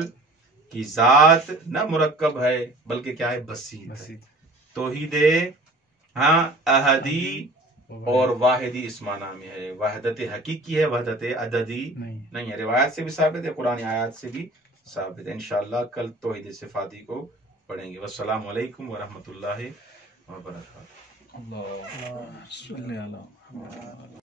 کی ذات نہ مرکب ہے بلکہ کیا ہے؟ بسیط ہے۔ توحید ہاں احدی اور واحدی اس معنی میں ہے، وحدت حقیقی ہے، وحدت عددی نہیں ہے۔ روایت سے بھی ثابت ہے، قرآن آیات سے بھی ثابت ہے۔ انشاءاللہ کل توحید صفاتی کو پڑھیں گے۔ والسلام علیکم ورحمۃ اللہ وبرکاتہ۔ اللہ صلی اللہ